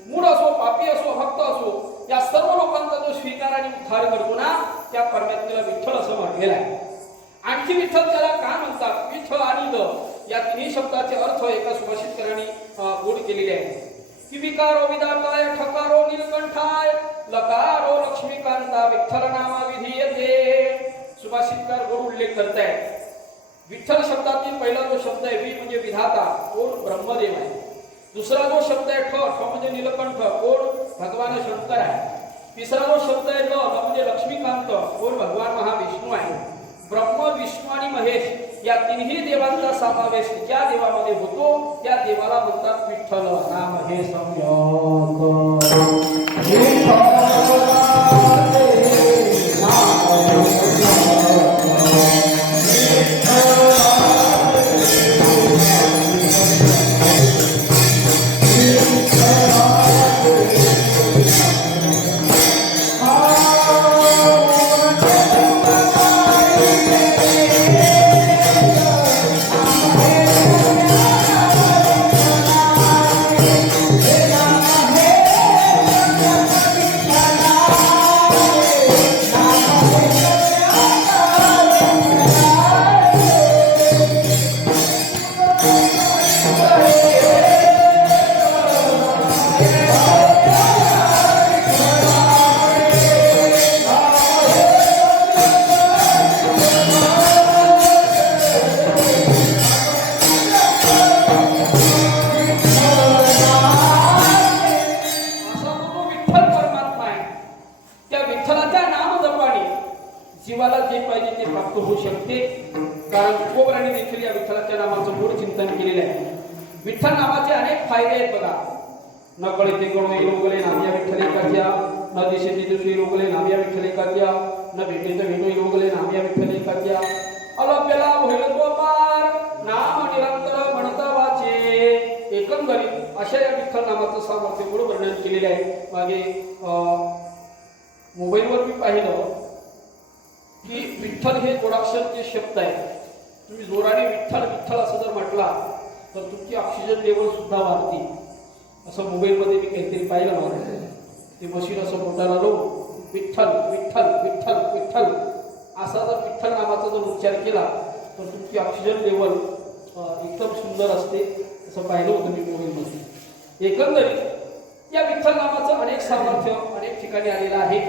मूढ असो, पापी असो, अभक्त असो, या सर्व लोकांचा जो स्वीकार आणि उद्धार करतो ना, त्या परमात्म्याला विठ्ठल असं म्हटलेलं आहे. आणखी विठ्ठल त्याला काय म्हणतात, विठ्ठल आणि द या तिन्ही शब्दाचे अर्थ एका सुभाषितकारांनी गोड केलेले आहेत. की विकारो विदाताय ठकारो नीलकंठाय लकारो लक्ष्मीकांता विठ्ठल नामा विधीयते. सुभाषितकार गोड उल्लेख करतायत. विठ्ठल शब्दातील पहिला जो शब्द आहे वि म्हणजे विधाता, कोण ब्रह्मदेव आहे. दुसरा जो शब्द आहे ठ म्हणजे नीलकंठ, कोण भगवान शंकर आहे. तिसरा जो शब्द आहे ल म्हणजे लक्ष्मीकांत, कोण भगवान महाविष्णू आहे. ब्रह्म, विष्णू आणि महेश या तिन्ही देवांचा समावेश ज्या देवामध्ये होतो त्या देवाला म्हणतात विठ्ठल. नाम हे जीवाला जे पाहिजे ते प्राप्त होऊ शकते. कारण तुकोबरांनी देखील या विठ्ठलाच्या नामाचं गोड चिंतन केलेलं आहे. विठ्ठल नामाचे अनेक फायदे आहेत बघा. न कळते कळवे लोकले नाम्या विठ्ठले कर्या, न दिशेते दिसवे लोकले नाम्या विठ्ठले कर्या, न भेटे तर भेटो लोकले नाम्या विठ्ठले कर्या. अलभ्यला होईल गोपार नाम निरंतर म्हणता वाचे. एकंदरीत अशा या विठ्ठल नामाचं सामर्थ्य गोड वर्णन केलेलं आहे. मागे मोबाईलवर मी पाहिलं की विठ्ठल हे जोडाक्षरचे शब्द आहे. तुम्ही जोराने विठ्ठल विठ्ठल असं जर म्हटला तर तुमची ऑक्सिजन लेवल सुद्धा वाढते. असं मोबाईलमध्ये मी काहीतरी पाहिलं मला. ते मशीन असं पोटाला लावून विठ्ठल विठ्ठल विठ्ठल विठ्ठल असा जर विठ्ठल नामाचा जर उच्चार केला तर तुमची ऑक्सिजन लेवल एकदम सुंदर असते. असं पाहिलं होतं मी मोबाईलमध्ये. एकंदरीत या विठ्ठल नामाचं अनेक सामर्थ्य अनेक ठिकाणी आलेलं आहे.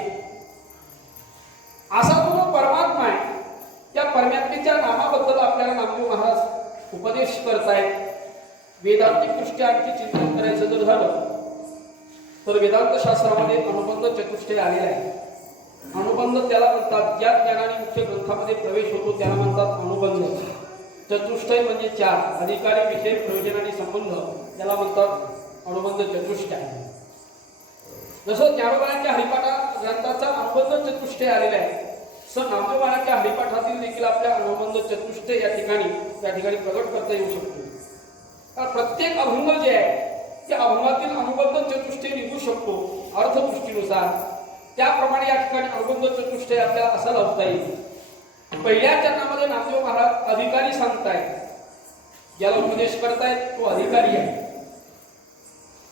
असा तो परमात्मा आहे. त्या परमात्म्याच्या नामाबद्दल आपल्याला नामदेव महाराज उपदेश करतायत. वेदांतिक दृष्ट्या आणखी चिंतन करायचं जर झालं तर वेदांत शास्त्रामध्ये अनुबंध चतुष्टय आलेला आहे. अनुबंध त्याला म्हणतात ज्या ज्ञानाने मुख्य ग्रंथामध्ये प्रवेश होतो त्याला म्हणतात अनुबंध. चतुष्टय म्हणजे चार, अधिकारी, विषय, प्रयोजन आणि संबंध त्याला म्हणतात अनुबंध चतुष्टय. जसं ज्ञानोबाच्या हरिपाठा ग्रंथाचा अनुबंध चतुष्टय आलेला आहे, सर नामदेवाच्या हरिपाठातील देखील आपल्या अनुबंध चतुष्टय या ठिकाणी प्रगट करता येऊ शकतो. कारण प्रत्येक अभंग जे आहे त्या अभंगातील अनुबंध चतुष्टय निघू शकतो अर्थदृष्टीनुसार. त्याप्रमाणे या ठिकाणी अनुबंध चतुष्टय आपल्याला असा लावता येईल. पहिल्या चरणामध्ये नामदेव महाराज अधिकारी सांगतायत, ज्याला उपदेश करतायत तो अधिकारी आहे.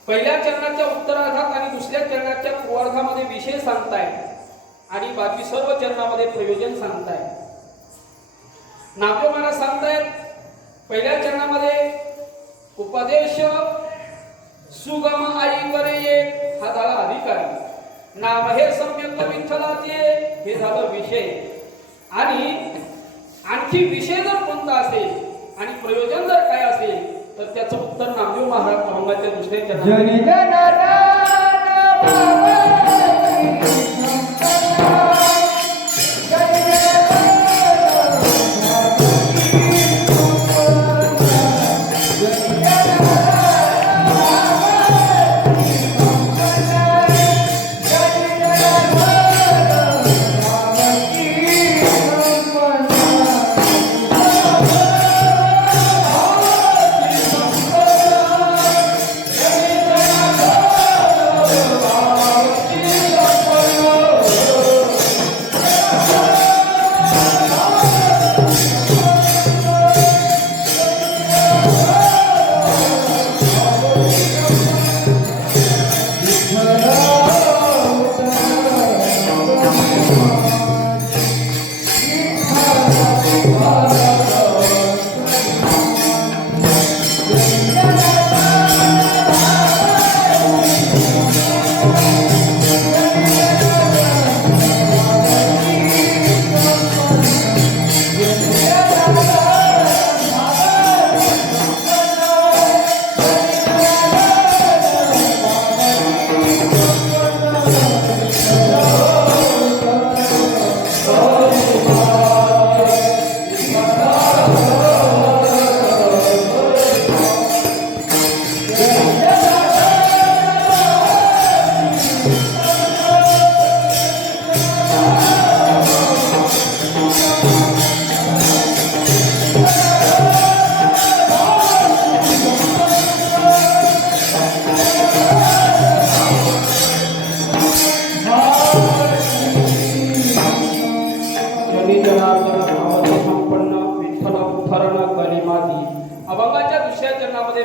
पहिल्या चरणाच्या उत्तरार्धात आणि दुसऱ्या चरणाच्या पूर्वार्धामध्ये विषय सांगतायत आणि बाकी सर्व चरणामध्ये प्रयोजन सांगतायत. नामदेव महाराज सांगतायत पहिल्या चरणामध्ये उपदेश सुगम ऐकरे एक हा झाला अधिकारी. नाम हे सम्यक विठ्ठलाचे हे झालं विषय. आणि आणखी विषय जर कोणता असेल आणि प्रयोजन जर काय असेल तर त्याचं उत्तर नामदेव महाराज अभंगाच्या दुसऱ्या चरणात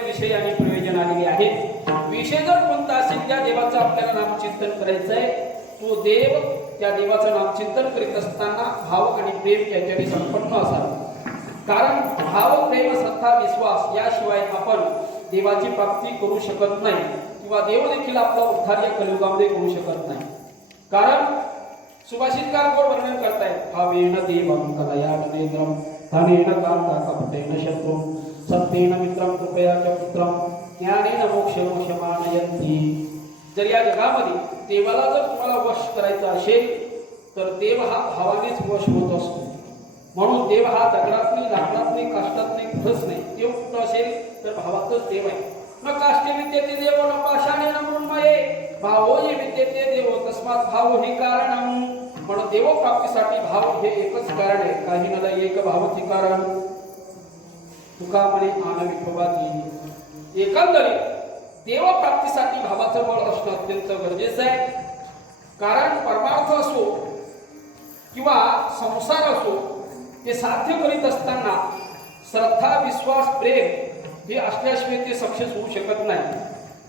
विषय आणि प्रयोजन आलेले आहेत. विषय जर कोणता असेल त्या देवाचं आपल्याला नामचिंतन करायचं आहे. तो देव त्या देवाचं नामचिंतन करीत असताना भाव आणि प्रेम याच्याने संपन्न असावे. कारण भाव प्रेम श्रद्धा विश्वास याशिवाय आपण देवाची प्राप्ती करू शकत नाही किंवा देव देखील आपला उद्धार या कलियुगामध्ये करू शकत नाही. कारण सुभाषितकार गोड वर्णन करतायत. भावेन देवं कलया नरेंद्रम धनेन कांता कपटेन शत्रु सत्येन मित्रं कृपया च पुत्रं ज्ञानेन मोक्षं शमानयन्ति. जर या जगामध्ये देवाला जर तुम्हाला वश करायचं असेल तर देव हा भावानेच वश होत असतो. म्हणून देव हा दगडात नाही, लाकडात नाही, काष्टात नाही, कुठंच नाही. देव कुठं असेल तर भावातच देव आहे. न काष्टे विद्यते देव न पाषाणे न मृण्मये भावो ये विद्यते देव तस्मात् भाव ही कारणम. म्हणून देव प्राप्तीसाठी भाव हे एकच कारण आहे. काही नला एक भावची कारण तुका म्हणे आन विठोबाची. एकंदरीत देव प्राप्तीसाठी भावाचं बळ असणं अत्यंत गरजेचं आहे. कारण परमार्थ असो किंवा संसार असो ते साध्य करीत असताना श्रद्धा विश्वास प्रेम हे असल्याशिवाय ते सक्सेस होऊ शकत नाही.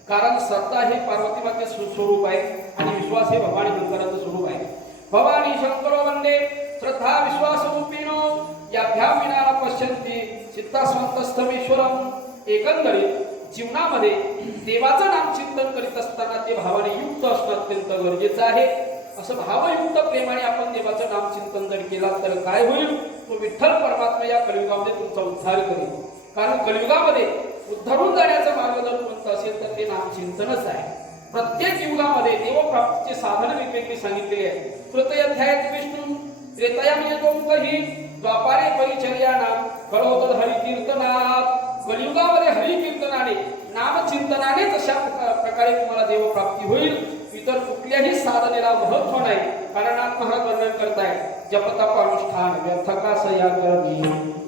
कारण श्रद्धा हे पार्वती मातेचे स्वरूप आहे आणि विश्वास हे भवानी शंकराचं स्वरूप आहे. भवानी शंकरो वंदे श्रद्धा विश्वास रूपिणो याभ्याम विना पश्यन्ति चित्तास्वन्तस्थमेश्वरम. एकंदरीत जीवनामध्ये देवाचं नामचिंतन करीत असताना ते भावाने युक्त असणं अत्यंत गरजेचं आहे. असं भावयुक्त प्रेमाने आपण देवाचं नामचिंतन जर केलं तर काय होईल? तो विठ्ठल परमात्मा या कलियुगामध्ये तुमचा उद्धार करेल. कारण कलियुगामध्ये उद्धरून जाण्याचा मार्ग जर कोणता असेल तर ते नामचिंतनच आहे. प्रत्येक युगामध्ये देवप्राप्तीचे साधन वेगवेगळे सांगितलेले आहेत. तृतीयाध्यायात विष्णू त्रेतायामध्ये दोमकही द्वापारे परिचर्यानाम कळोदर हरिकीर्तनात. कलियुगामध्ये हरिकीर्तनाने नामचिंतनानेच अशा प्रकारे तुम्हाला देवप्राप्ती होईल. इतर कुठल्याही साधनेला महत्व नाही. कारण महाराज वर्णन करताय जपतप अनुष्ठान व्यर्थका सयाकरणी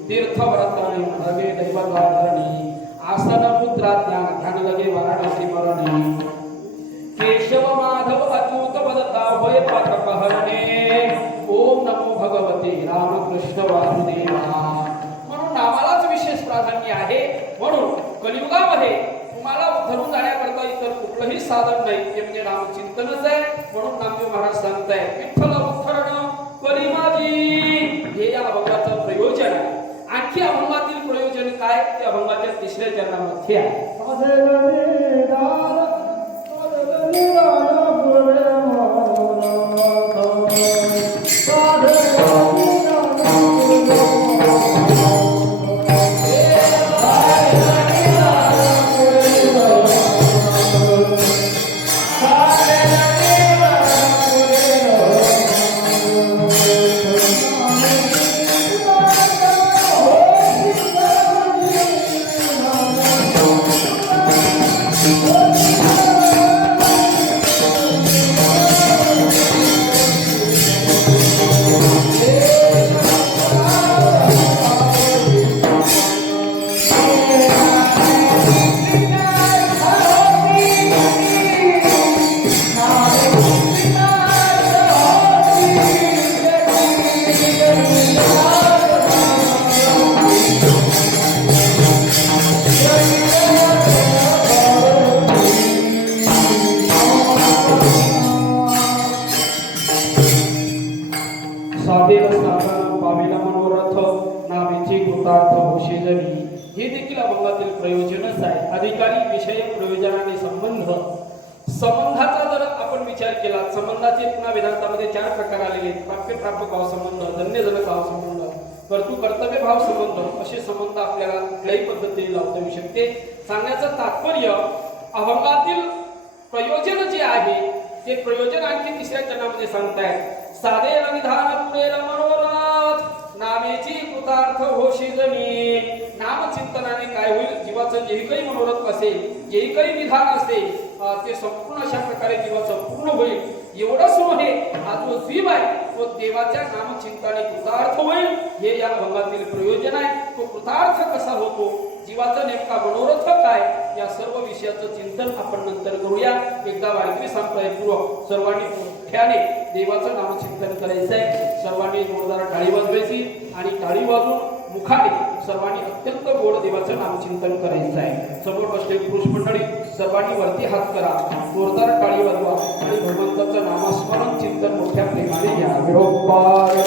तीर्थव्रताने नवे दैवद्वारणी आसन मुद्रा ज्ञान ध्यान लगे वाराणसी मरणी केशव माधव अच्युत वदता होय पात्रपहरणे ओम नमो भगवते रामकृष्ण वासुदेवा. म्हणून नामालाच विशेष प्राधान्य आहे. म्हणून कलियुगामध्ये तुम्हाला उद्धरून जाण्याकरता इतर कुठलंही साधन नाही. ते म्हणजे नामचिंतनच आहे. म्हणून नामदेव महाराज सांगताय विठ्ठल उद्धरण करी माझी. हे या अभंगाचं प्रयोजन आहे. आणखी अभंगातील प्रयोजन काय ते अभंगाच्या तिसऱ्या चरणामध्ये आहे. हे देखील अभंगातील प्रयोजनच आहे. अधिकारी विषय प्रयोजनाने संबंध. संबंधाचा जर आपण विचार केला संबंधाचे पुन्हा वेदांतामध्ये 4 प्रकार आलेले आहेत. प्राप्य प्रापक भाव संबंध, धन्यजनक भाव संबंध, कर्तृ कर्तव्य भाव संबंध असे संबंध आपल्याला कुठल्याही पद्धतीने लावता येऊ शकते. सांगण्याचं तात्पर्य अभंगातील प्रयोजन जे आहे ते प्रयोजन आणखी तिसऱ्या चरणामध्ये सांगतायत. साधे विधान पुढे मनोरथ नामेची कृतार्थ होशी जनी. नामचिंतनाने काय होईल? जीवाचं जे काही मनोरथ असेल, जे काही विधान असेल ते संपूर्ण अशा प्रकारे जीवाचं पूर्ण होईल. एवढंच नव्हे, हा जो जीव आहे तो देवाच्या नामचिंतनाने कृतार्थ होईल. हे या अभंगातील प्रयोजन आहे. तो कृतार्थ कसा होतो, जीवाचा नेमका मनोरथ काय, या सर्व विषयाचं चिंतन आपण नंतर करूया. एकदा वारकरी संप्रदायपूर्वक सर्वांनी मोठ्याने देवाचं नामचिंतन करायचं आहे. सर्वांनी जोरदार टाळी वाजवायची आणि टाळी वाजवून मुखाने सर्वांनी अत्यंत गोड देवाचं नामचिंतन करायचं आहे. समोर बसलेली पुरुष मंडळी सर्वांनी वरती हात करा, जोरदार टाळी वाजवा आणि भगवंताचं नामस्मरण चिंतन मोठ्या प्रेमाने घ्या. विरोपार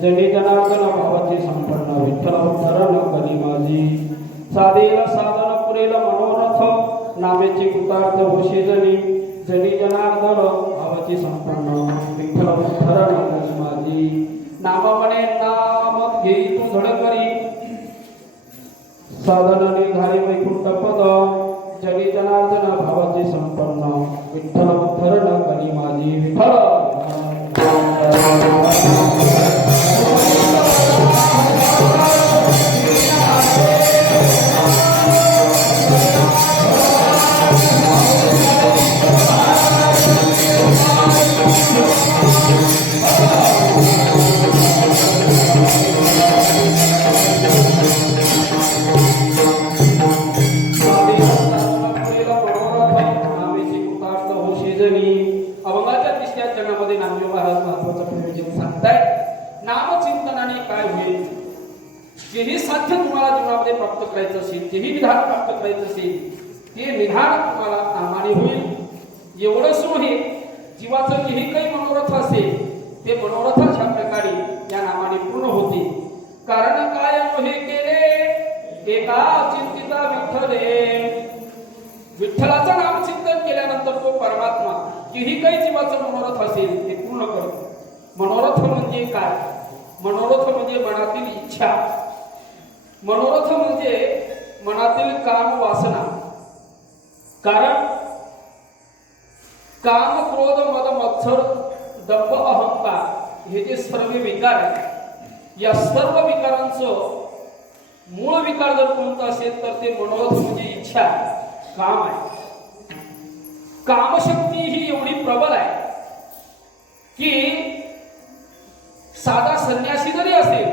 जनी जनार्दन भावाची संपन्न विठ्ठल धरण करी माझी साधेल साधन पुरेल मनोरथ नामेची कृतार्थ होशी जनी जनी जनार्दन भावाची संपन्न विठ्ठल धरण करी माझी नाम म्हणे नाम घेई तू धड करी साधन निघारी वैकुंठ पद जनी जनार्दन भावाची संपन्न विठ्ठल धरण करी माझी विठ्ठल अभंगाच्या तिसऱ्या चरणामध्ये नामदेव महाराज महत्वाचं प्रयोजन सांगतायत. नामचिंतनाने काय होईल, जेही साध्य तुम्हाला जीवनामध्ये प्राप्त करायचं असेल, जेही विधान प्राप्त करायचं असेल ते विधान तुम्हाला नामाने होईल. एवढंच नव्हे, जीवाचं जेही काही मनोरथ असेल ते मनोरथ अशा प्रकारे या नामाने पूर्ण होते. कारण काय हे केले एका चिंतिता विठ्ठले, विठ्ठलाचं नाम चिंतन केल्यानंतर तो परमात्मा जेही काही जीवाचं मनोरथ असेल ते पूर्ण करतो. मनोरथ म्हणजे काय? मनोरथ म्हणजे मनातील इच्छा, मनोरथ म्हणजे मनातील काम वासना. कारण काम क्रोध मद मत्सर दंभ अहंकार हे जे सर्व विकार आहेत, या सर्व विकारांचं मूळ विकार जर कोणता असेल तर ते मनोरथ म्हणजे इच्छा काम आहे. कामशक्ती ही एवढी प्रबल आहे की साधा संन्यासी जरी असेल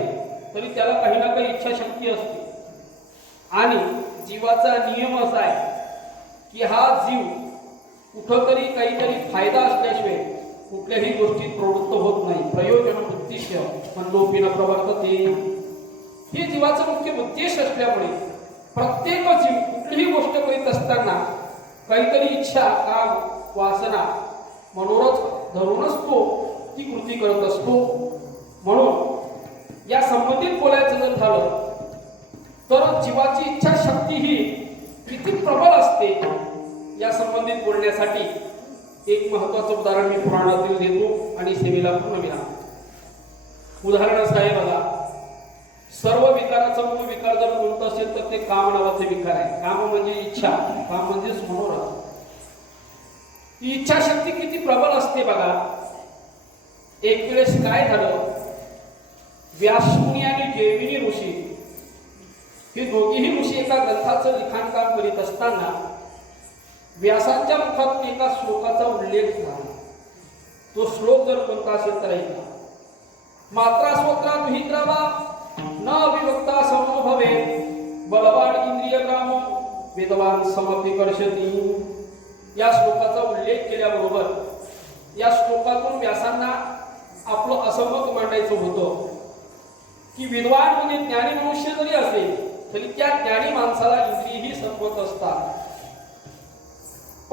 तरी त्याला काही ना काही इच्छाशक्ती असते. आणि जीवाचा नियम असा आहे की हा जीव कुठंतरी काहीतरी फायदा असल्याशिवाय कुठल्याही गोष्टीत प्रवृत्त होत नाही. प्रयोजन उद्दिष्ट मंदोपीन प्रवर्तते हे जीवाचा मुख्य उद्देश असल्यामुळे प्रत्येक जीव कुठलीही गोष्ट करीत असताना काहीतरी इच्छा काम वासना मनोरथ धरूनच तो ती कृती करत असतो. म्हणून या संबंधित बोलायचं जर झालं तर जीवाची इच्छा शक्ती ही किती प्रबल असते या संबंधित बोलण्यासाठी एक महत्वाचं उदाहरण मी पुराणातील देतो आणि सेवेला पूर्ण विराम. उदाहरण असं आहे बघा, सर्व विकाराचा मूळ विकार जर कोणतं असेल तर ते काम नावाचे विकार आहे. काम म्हणजे इच्छा, काम म्हणजे मनोरथ. ती इच्छाशक्ती किती प्रबल असते बघा. एक वेळेस काय झालं, व्यासमुनी आणि जैमिनी ऋषी हे दोघेही ऋषी एका ग्रंथाचं लिखाण काम करीत असताना व्यासांच्या मुखात एका श्लोकाचा उल्लेख झाला. तो श्लोक जर कोणता असेल तर ऐका. मात्रा स्वत्रा दुहित्रावा न अविभक्ता समो भवे बलवान इंद्रिय ग्राम वेदवान समपि कर्षती. या श्लोकाचा उल्लेख केल्याबरोबर या श्लोकातून व्यासांना आपलं असमत मांडायचं होतं की विद्वान म्हणजे ज्ञानी मनुष्य जरी असेल तरी त्या ज्ञानी माणसाला इंद्रियही संपत असतात.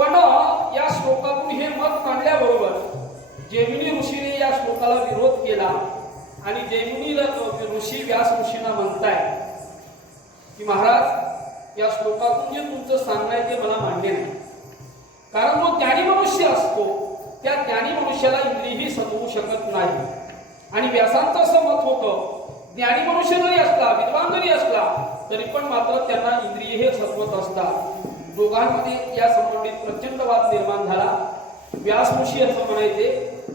पण या श्लोकातून हे मत मांडल्याबरोबर जैमिनी ऋषीने या श्लोकाला विरोध केला आणि जैमिनी ऋषी व्यास ऋषींना म्हणताय की महाराज, या श्लोकातून जे तुमचं सांगणं आहे ते मला मान्य नाही. कारण जो ज्ञानी मनुष्य असतो त्या ज्ञानी मनुष्याला इंद्रियही सतवू शकत नाही. आणि व्यासांचं असं मत होतं, ज्ञानी मनुष्य जरी असला, विद्वान जरी असला, तरी पण मात्र त्यांना इंद्रिय हे सत्वत असतात. दोघांमध्ये या संबंधित प्रचंड वाद निर्माण झाला. व्यास ऋषी असं म्हणायचे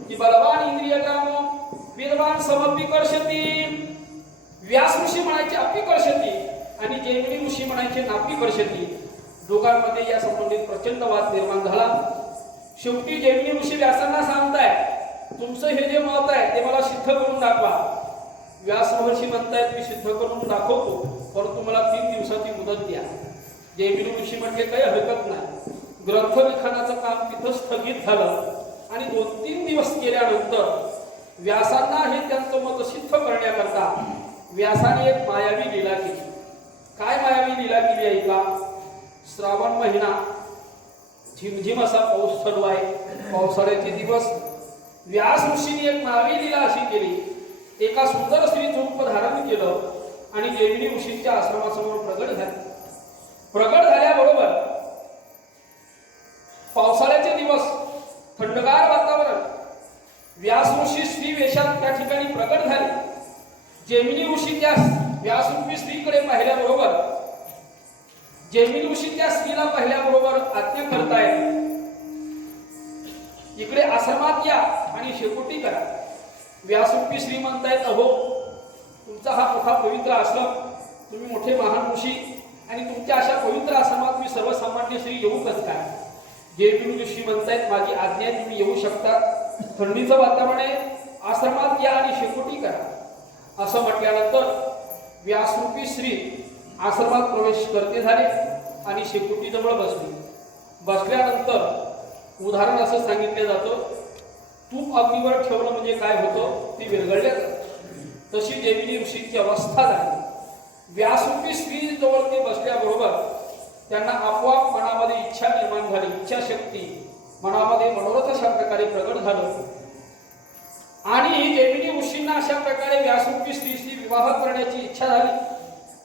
की बलवान इंद्रियग्राम विद्वान समपिकर्षती. व्यास ऋषी म्हणायचे अपिकर्षती आणि जैमिनी ऋषी म्हणायचे नापिकर्षती. दोघांमध्ये या संबंधित प्रचंड वाद निर्माण झाला. शेवटी जैमिनी ऋषी व्यासांना सांगताय, तुमचं हे जे मत आहे ते मला सिद्ध करून दाखवा. व्यास महर्षी म्हणतायत, मी सिद्ध करून दाखवतो, परंतु मला 3 दिवसाची मुदत द्या. जैमिनी ऋषी म्हटले, काही हरकत नाही. ग्रंथलिखाणाचं काम तिथं स्थगित झालं आणि 2-3 दिवस केल्यानंतर व्यासांना हे त्यांचं मत सिद्ध करण्याकरता व्यासाने एक मायावी लीला केली. काय मायावी लीला केली आहे का? श्रावण महिना, झिमझिम असा पाऊस चालू आहे, पावसाळ्याचे दिवस. व्यास ऋषीने एक मायावी लीला अशी केली, एका सुंदर स्त्रीचं रूप धारण केलं आणि जैमिनी ऋषींच्या आश्रमासमोर प्रगट झाले. प्रगट झाल्याबरोबर पावसाळ्याचे दिवस, थंडगार वातावरण, व्यास ऋषी स्त्री वेशात त्या ठिकाणी प्रगट झाले. जैमिनी ऋषी त्या व्यासरूपी स्त्रीकडे पाहिल्याबरोबर, जैमिनी ऋषी त्या स्त्रीला पाहिल्याबरोबर आज्ञा करतायत, इकडे आश्रमात या आणि शेकोटी करा. व्यासरूपी श्री म्हणतायत, अहो तुमचा हा मोठा पवित्र आश्रम, तुम्ही मोठे महान ऋषी आणि तुमच्या अशा पवित्र आश्रमात मी सर्वसामान्य श्री येऊ कसं काय? जैमिनी ऋषी म्हणतायत, माझी आज्ञा आहे, तुम्ही येऊ शकता. थंडीचं वातावरण आहे, आश्रमात या आणि शेकोटी करा. असं म्हटल्यानंतर व्यासरूपी श्री आश्रमात प्रवेश करते झाले आणि शेकोटीजवळ बसली. बसल्यानंतर उदाहरण असं सांगितलं जातं, तूप अग्नीवर ठेवणं म्हणजे काय होतं, ती विरघळल्या जातं. तशी जैमिनी ऋषींची अवस्था झाली. व्यासरूपी स्त्री जवळ ते बसल्याबरोबर त्यांना आपोआप मनामध्ये इच्छा निर्माण झाली, इच्छाशक्ती मनामध्ये मनोरथ अशा प्रकारे प्रगट झालं. आणि जैमिनी ऋषींना अशा प्रकारे व्यासरूपी स्त्रीशी विवाह करण्याची इच्छा झाली.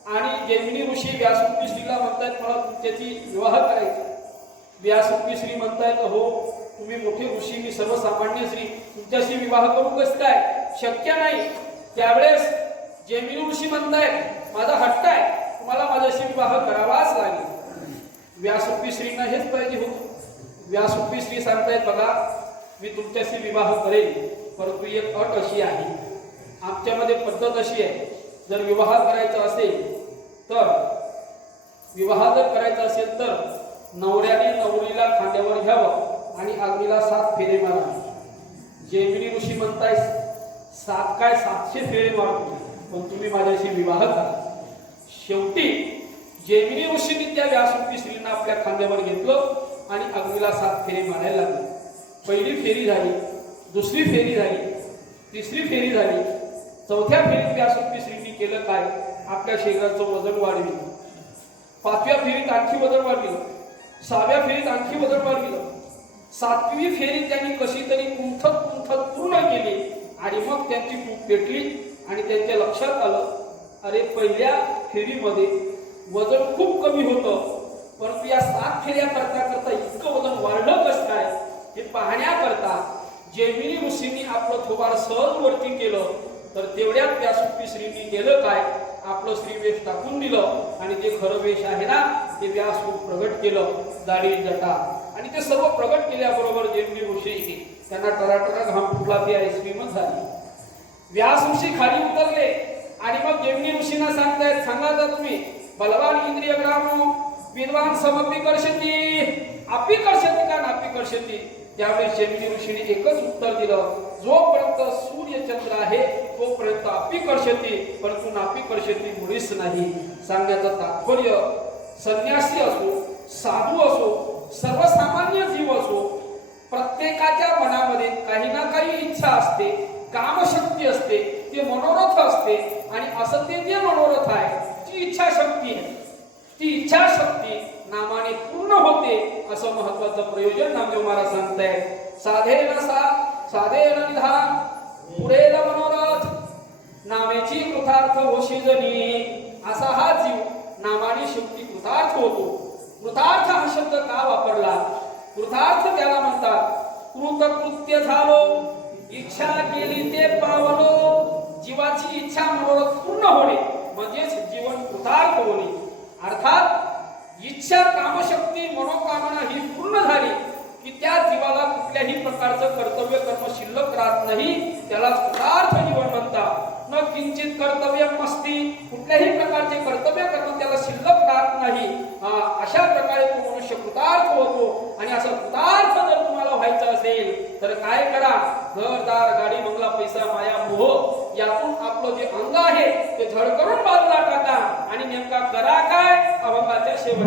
आणि जैमिनी ऋषी व्यासरूपी स्त्रीला म्हणतायत, मला तुमच्याशी विवाह करायचा. व्यासरूपी स्त्री म्हणतायत, अहो तुम्ही मोठे ऋषी, मी सर्वसामान्य स्त्री, तुमच्याशी विवाह करू कसं काय? शक्य नाही. त्यावेळेस जैमिनी ऋषी म्हणतायत, माझा हट्ट आहे, तुम्हाला माझ्याशी विवाह करावाच लागेल. व्यासरूपी स्त्रींना हेच पाहिजे होतं. व्यासरूपी स्त्री सांगतायत, बघा मी तुमच्याशी विवाह करेन, परंतु एक अट अशी आहे, आमच्यामध्ये पद्धत अशी आहे, जर विवाह करायचा असेल तर नवऱ्याने नवरीला खांद्यावर घ्यावं आणि अग्नीला 7 फेरे मारावे. जैमिनी ऋषी म्हणताय, 7 काय 700 फेरे मारतो, पण तुम्ही माझ्याशी विवाह करा. शेवटी जैमिनी ऋषींनी त्या व्यासरूपी स्त्रीला आपल्या खांद्यावर घेतलं आणि अग्नीला 7 फेरे मारायला लागले. पहिली फेरी झाली, दुसरी फेरी झाली, तिसरी फेरी झाली, चौथ्या फेरीत व्यासरूपी स्त्रीने केलं काय, आपल्या शरीराचं वजन वाढविलं. 5व्या फेरीत आणखी वजन वाढविलं, 6व्या फेरीत आणखी वजन वाढविलं, 7वी फेरी त्यांनी कशी तरी कुंठत पूर्ण केली. आणि मग त्यांची भूक पेटली आणि त्यांच्या लक्षात आलं, अरे पहिल्या फेरीमध्ये वजन खूप कमी होतं, परंतु या 7 फेऱ्या करता इतकं वजन वाढलं कसं काय, हे पाहण्याकरता जैमिनी ऋषींनी आपलं थोबाड सहज वरती केलं. तर तेवढ्यात व्यासरूपी श्रींनी केलं काय, आपलं श्रीवेश टाकून दिलं आणि ते खरं वेश आहे ना ते व्यासरूप प्रगट केलं, दाढी जटा. आणि ते सर्व प्रगट केल्याबरोबर जैमिनी ऋषी त्यांना टराटरा घाम फुटला, ती आईस्क्रीमच झाली. व्यास ऋषी खाली उतरले आणि मग जैमिनी ऋषींना सांगतायत, सांगा तर तुम्ही, बलवान इंद्रियग्राम विद्वान समपिकर्षती, अपिकर्षती का नापिकर्षती? त्यावेळेस जैमिनी ऋषीने एकच उत्तर दिलं, जोपर्यंत सूर्य चंद्र आहे तोपर्यंत अपिकर्षती, परंतु नापिकर्षती मुळीच नाही. सांगण्याचं तात्पर्य, संन्यासी असो, साधू असो, सर्वसामान्य जीव असो, प्रत्येकाच्या मनामध्ये काही ना काही इच्छा असते, कामशक्ती असते, ते मनोरथ असते. आणि असं ते जे मनोरथ आहे, ती इच्छाशक्ती आहे, ती इच्छाशक्ती नामाने पूर्ण होते असं महत्वाचं प्रयोजन नामदेव महाराज सांगताय. साधेन निधान पुरेल मनोरथ नामेची कृतार्थ होशी जनी. असा हा जीव नामाने शेवटी कृतार्थ होतो. कृतार्थ हा शब्द का वापरला? कृतार्थ त्याला म्हणतात कृतकृत्य झालो, इच्छा केली ते पावलो. जीवाची इच्छा मनोरथ पूर्ण होणे म्हणजेच जीवन कृतार्थ होणे. अर्थात इच्छा कामशक्ती मनोकामना ही पूर्ण झाली की त्या जीवाला कुठल्याही प्रकारचं कर्तव्य कर्म शिल्लक राहत नाही. त्याला कृतार्थ जीवन म्हणतात. न किंचित कर्तव्य मस्ती, कुठल्याही प्रकारचे कर्तव्य कर्म त्याला शिल्लक राहत नाही. अशा प्रकारे तो मनुष्य कृतार्थ होतो. आणि असं कृतार्थ जर तुम्हाला व्हायचं असेल तर काय करा? घरदार गाडी बंगला पैसा माया मोह यातून आपलं जे अंग आहे ते झड करून बाजूला टाका. आणि नेमका करा काय? अभंगाच्या शेवटी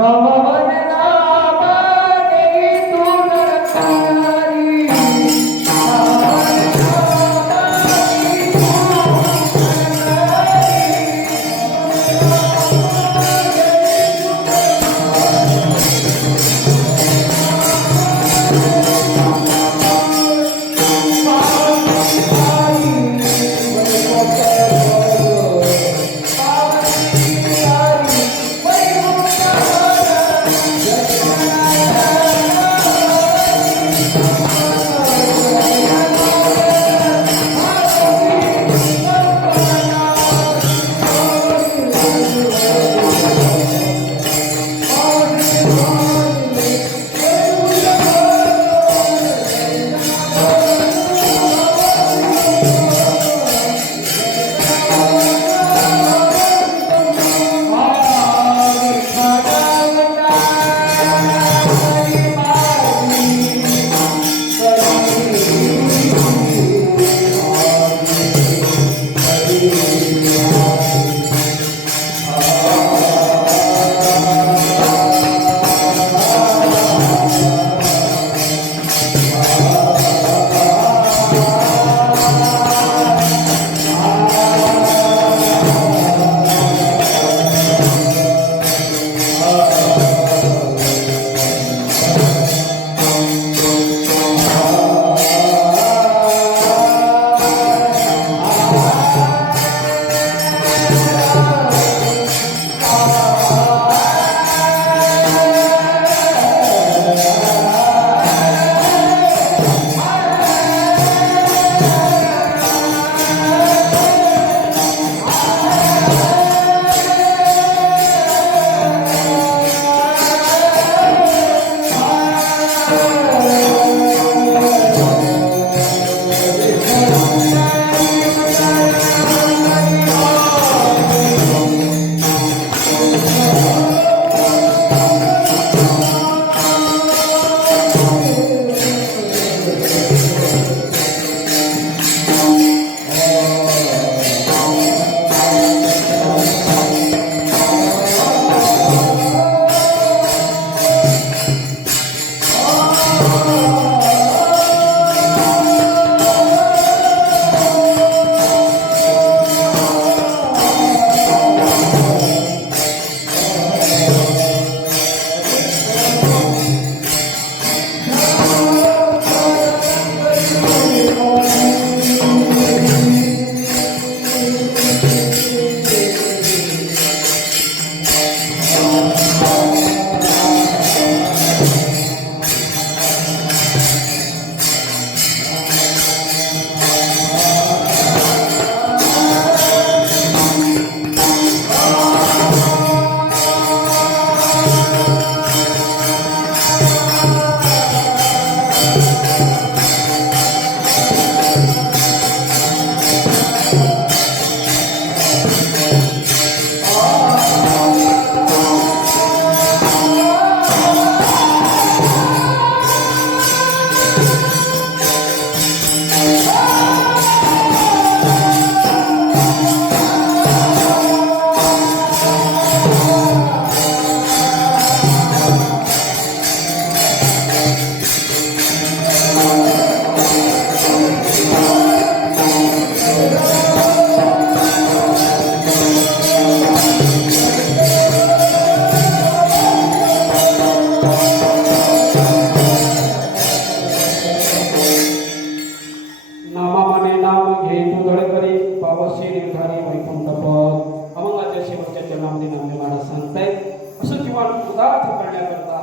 नामामाने नाम घे तू धडकरी पावशी निर्धारी वैकुंठ पद अभंगाच्या शेवटच्या चरणामध्ये नामदेव महाराज सांगतायत असं जीवन उदार्थ करण्याकरता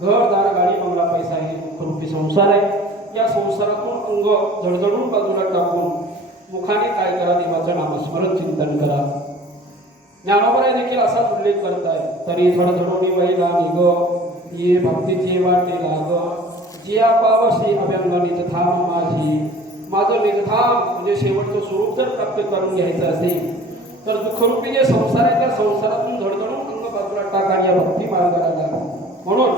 घरदार गाडी बंगला पैसा हे दुःखरूपी संसार आहे. या संसारातून अंग जडजडून बाजूला टाकून मुखाने काय करा देवाचं नामस्मरण चिंतन करा. ज्ञानोबराय देखील असाच उल्लेख करताय. तरी झडझडोनी वैला निग ये भक्तीची वाटे लाग जिया पावशी अभ्यंग निजधाम माझी. माझं निजधाम म्हणजे शेवटचं स्वरूप जर प्राप्त करून घ्यायचं असेल तर दुःखरूपी जे संसार आहे त्या संसारातून झडझडून अंग बाजूला टाका या भक्ती मार्गाला लागा. म्हणून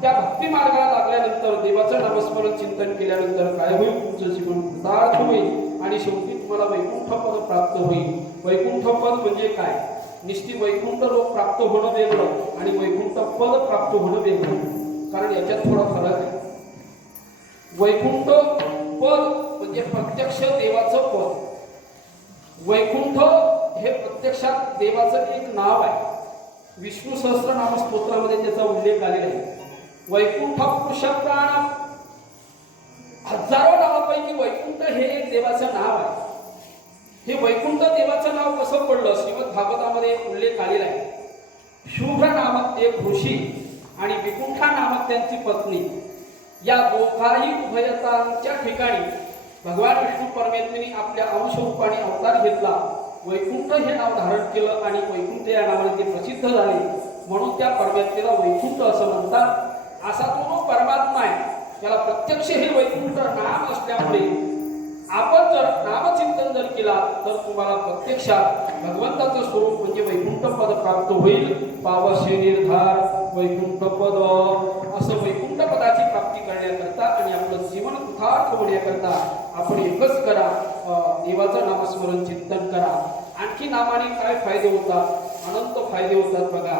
त्या भक्ती मार्गाला लागल्यानंतर देवाचं नामस्मरण चिंतन केल्यानंतर काय होईल तुमचं जीवन कृतार्थ होईल आणि शेवटी तुम्हाला वैकुंठ पद प्राप्त होईल. वैकुंठ पद म्हणजे काय? निश्चित वैकुंठ लोक प्राप्त होणं वेगळं आणि वैकुंठ पद प्राप्त होणं वेगळं. कारण याच्यात थोडा फरक आहे. वैकुंठ पद म्हणजे प्रत्यक्ष देवाचं पद. वैकुंठ हे प्रत्यक्षात देवाचं एक नाव आहे. विष्णू सहस्त्रनाम स्तोत्रामध्ये त्याचा उल्लेख आलेला आहे. वैकुंठ पुरुष प्राण हजारो नावापैकी वैकुंठ हे एक देवाचं नाव आहे. हे वैकुंठ देवाचं नाव कसं पडलं? श्रीमद भागवतामध्ये उल्लेख आलेला आहे. शुभ्र नामक एक ऋषी आणि विकुंठा नामक त्यांची पत्नी या दोघाही उभयतांच्या ठिकाणी भगवान विष्णू परमेश्वरांनी आपल्या अंश रूपाने अवतार घेतला. वैकुंठ हे नाव धारण केलं आणि वैकुंठ या नावाने ते प्रसिद्ध झाले. म्हणून त्या परमेश्वराला वैकुंठ असं म्हणतात. असा तो परमात्मा आहे. त्याला प्रत्यक्ष हे वैकुंठ नाम असल्यामुळे आपण जर नामचिंतन जर केला तर तुम्हाला प्रत्यक्षात भगवंताचं स्वरूप म्हणजे वैकुंठ पद प्राप्त होईल. पावशी निर्धार वैकुंठ पद असं वैकुंठ पदाची प्राप्ती करण्याकरता आणि आपलं जीवन कृतार्थ होण्याकरता आपण एकच करा, देवाचं नामस्मरण चिंतन करा. आणखी नामाने काय फायदे होतात? अनंत फायदे होतात. बघा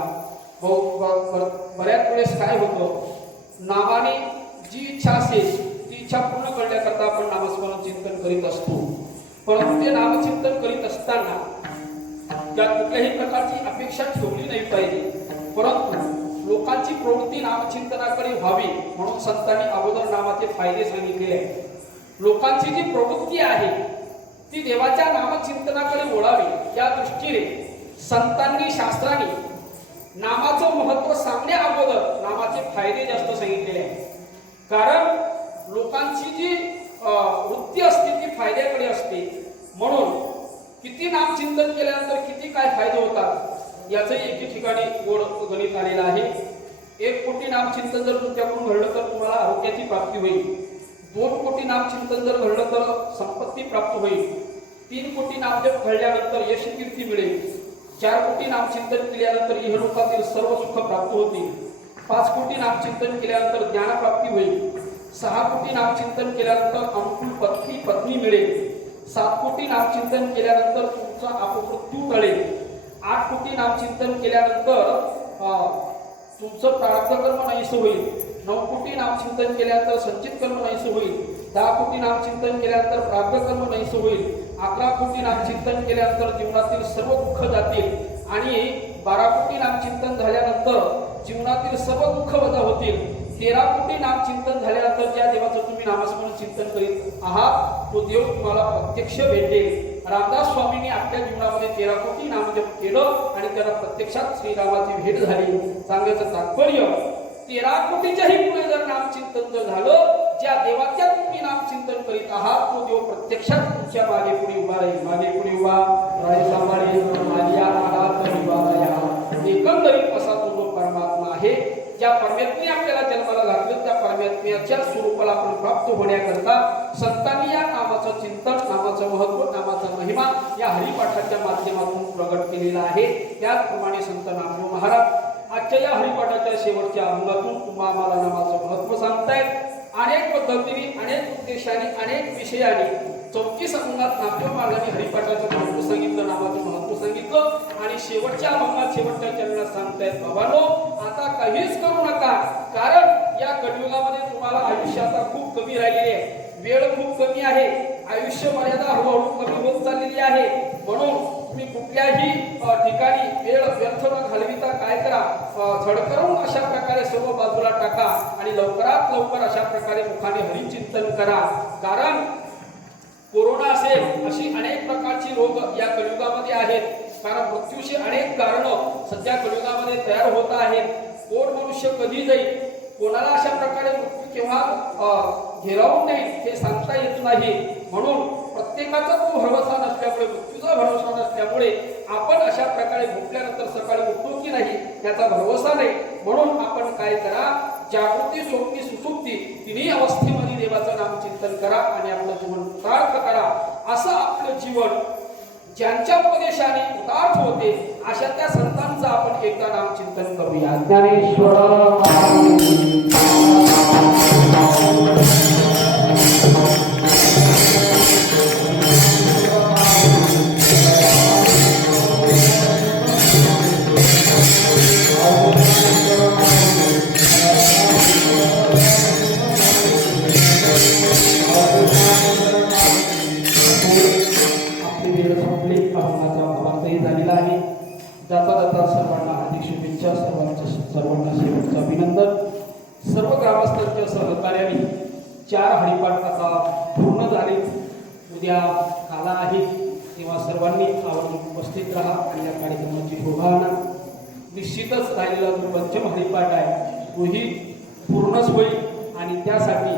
बऱ्याच वेळेस काय होतं, नामाने जी इच्छा असेल ती इच्छा पूर्ण करण्याकरता आपण नामस्मरण चिंतन करीत असतो. परंतु ते नामचिंतन करीत असताना त्यात कुठल्याही प्रकारची अपेक्षा ठेवली नाही पाहिजे. परंतु लोकांची प्रवृत्ती नामचिंतनाकडे व्हावी म्हणून संतांनी अगोदर नामाचे फायदे सांगितलेले आहेत. लोकांची जी प्रवृत्ती आहे ती देवाच्या नामचिंतनाकडे वळावी या दृष्टीने संतांनी शास्त्रांनी नामाचं महत्व सांगण्या अगोदर नामाचे फायदे जास्त सांगितलेले आहेत. कारण लोकांची जी वृत्ती असते ती फायद्याकडे असते. म्हणून किती नामचिंतन केल्यानंतर किती काय फायदे होतात याचं एके ठिकाणी गोड गणित आलेलं आहे. 1 कोटी नामचिंतन जर तुमच्याकडून घडलं तर तुम्हाला आरोग्याची प्राप्ती होईल. 2 कोटी नामचिंतन जर घडलं तर संपत्ती प्राप्त होईल. 3 कोटी नामजप घडल्यानंतर यश कीर्ती मिळेल. 4 कोटी नामचिंतन केल्यानंतर इहलोकातील सर्व सुख प्राप्त होतील. 5 कोटी नामचिंतन केल्यानंतर ज्ञानप्राप्ती होईल. 6 कोटी नामचिंतन केल्यानंतर अनुकूल पत्नी मिळेल. 7 कोटी नामचिंतन केल्यानंतर तुमचा अपमृत्यू टळेल. 8 कोटी नामचिंतन केल्यानंतर तुमचं प्रारब्ध कर्म नाहीसं होईल. 9 कोटी नामचिंतन केल्यानंतर संचित कर्म नाहीसं होईल. 10 कोटी नामचिंतन केल्यानंतर प्रारब्ध कर्म नाहीसं होईल. 11 कोटी नामचिंतन केल्यानंतर जीवनातील सर्व दुःख जातील आणि 12 कोटी नामचिंतन झाल्यानंतर जीवनातील सर्व दुःख वजा होतील. 13 कोटी नामचिंतन झाल्यानंतर ज्या देवाचं तुम्ही नामस्मरण चिंतन करीत आहात तो देव तुम्हाला प्रत्यक्ष भेटेल. रामदास स्वामींनी आपल्या जीवनामध्ये 13 कोटी नामजप केलं आणि त्याला प्रत्यक्षात श्रीरामाची भेट झाली. सांगायचं तात्पर्य 13 कोटीच्याही पुढे जर नामचिंतन जर झालं, ज्या देवाच्या तुम्ही नामचिंतन करीत आहात तो देव प्रत्यक्षात तुमच्या मागे पुढे उभा राहील. मागे पुढे उभा राहील सांभाळेल माझ्या हातात उभा राहा. एकंदरीत असा तो परमात्मा आहे. ज्या परमेश्वराने आपल्याला जन्माला घातलं त्या परमेश्वराच्या स्वरूपाला आपण प्राप्त होण्याकरता संतांनी या नामाचं चिंतन, नामाचं महत्व, नामाचा महिमा या हरिपाठाच्या माध्यमातून प्रगट केलेला आहे. त्याचप्रमाणे संत नामदेव महाराज आजच्या या हरिपाठाच्या शेवटच्या अंगातून तुम्हा आम्हाला नामाचं महत्व सांगतायत. अनेक पद्धतीने, अनेक उद्देशाने, अनेक विषयाने 34 अंगात नामदेव महाराजांनी हरिपाठाचं महत्व सांगितलं, नामाचं महत्व सांगितलं आणि शेवटच्या अंगात शेवटच्या चरणात सांगतायत बाबांनो आता काहीच करू नका. कारण या कलियुगामध्ये तुम्हाला आयुष्य आता खूप कमी राहिलेले आहे. वेळ खूप कमी आहे. आयुष्य मर्यादा हळूहळू कमी होत चाललेली आहे. म्हणून तुम्ही कुठल्याही ठिकाणी वेळ व्यर्थ न घालविता काय करा, झडकरून अशा प्रकारे सर्व बाजूला टाका आणि लवकरात लवकर अशा प्रकारे मुखाने हरिचिंतन करा. कारण योग या कलियुगामध्ये आहेत. कारण मृत्यूची अनेक कारणं सध्या कलियुगामध्ये तयार होत आहेत. कोण मनुष्य कधी जाईल, कोणाला अशा प्रकारे मृत्यू केव्हा घेरावून देईल हे सांगता येत नाही. म्हणून प्रत्येकाचा तो भरवसा नसल्यामुळे, मृत्यूचा भरवसा नसल्यामुळे आपण अशा प्रकारे झोपल्यानंतर सकाळी उठतो की नाही याचा भरवसा नाही. म्हणून आपण काय करा, जागृती स्वप्नी सुसुप्ती तिन्ही अवस्थेमध्ये देवाचं नाम चिंतन करा आणि आपलं जीवन कृतार्थ करा. असं आपलं जीवन ज्यांच्या उपदेशाने कृतार्थ होते अशा त्या संतांचं आपण एकदा नाम चिंतन करूया. ज्ञानेश्वर झालेला आहे. जाता जाता सर्वांना हार्दिक शुभेच्छा, सर्वांना शेवटचं अभिनंदन. सर्व ग्रामस्थांच्या सहकार्याने 4 हरिपाठ आता पूर्ण झाले. उद्या काला आहे तेव्हा सर्वांनी आवर्जून उपस्थित राहा आणि या कार्यक्रमाची शोभा आणा. निश्चितच राहिलेला जो पंचम हरिपाठ आहे तोही पूर्णच होईल आणि त्यासाठी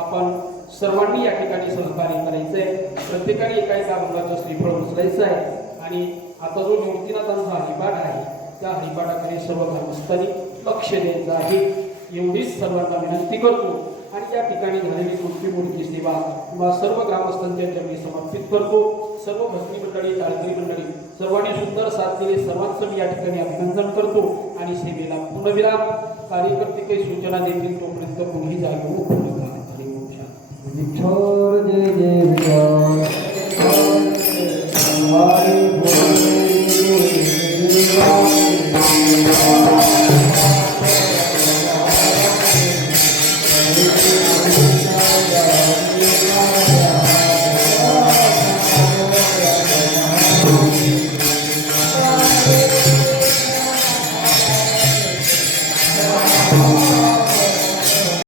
आपण सर्वांनी या ठिकाणी सहकार्य करायचंय. प्रत्येकाने एका अभंगाचं श्रीफळ उचलायचं आहे आणि आता जो निवृत्तीनाथांचा हरिपाठ आहे त्या हरिपाठाकडे सर्व ग्रामस्थांनी लक्ष द्यायचं आहे एवढीच सर्वांना विनंती करतो. आणि या ठिकाणी झालेली मृत्यूमूर्ती सेवा किंवा सर्व ग्रामस्थांच्या चरणी समर्पित करतो. सर्व भजनी मंडळी, टाळकरी मंडळी सर्वांनी सुंदर साथ दिली, सर्वांचं मी या ठिकाणी अभिनंदन करतो आणि सेवेला पूर्णविराम. कार्यकर्ते काही सूचना देतील तोपर्यंत कोणीही जागेवर जय जय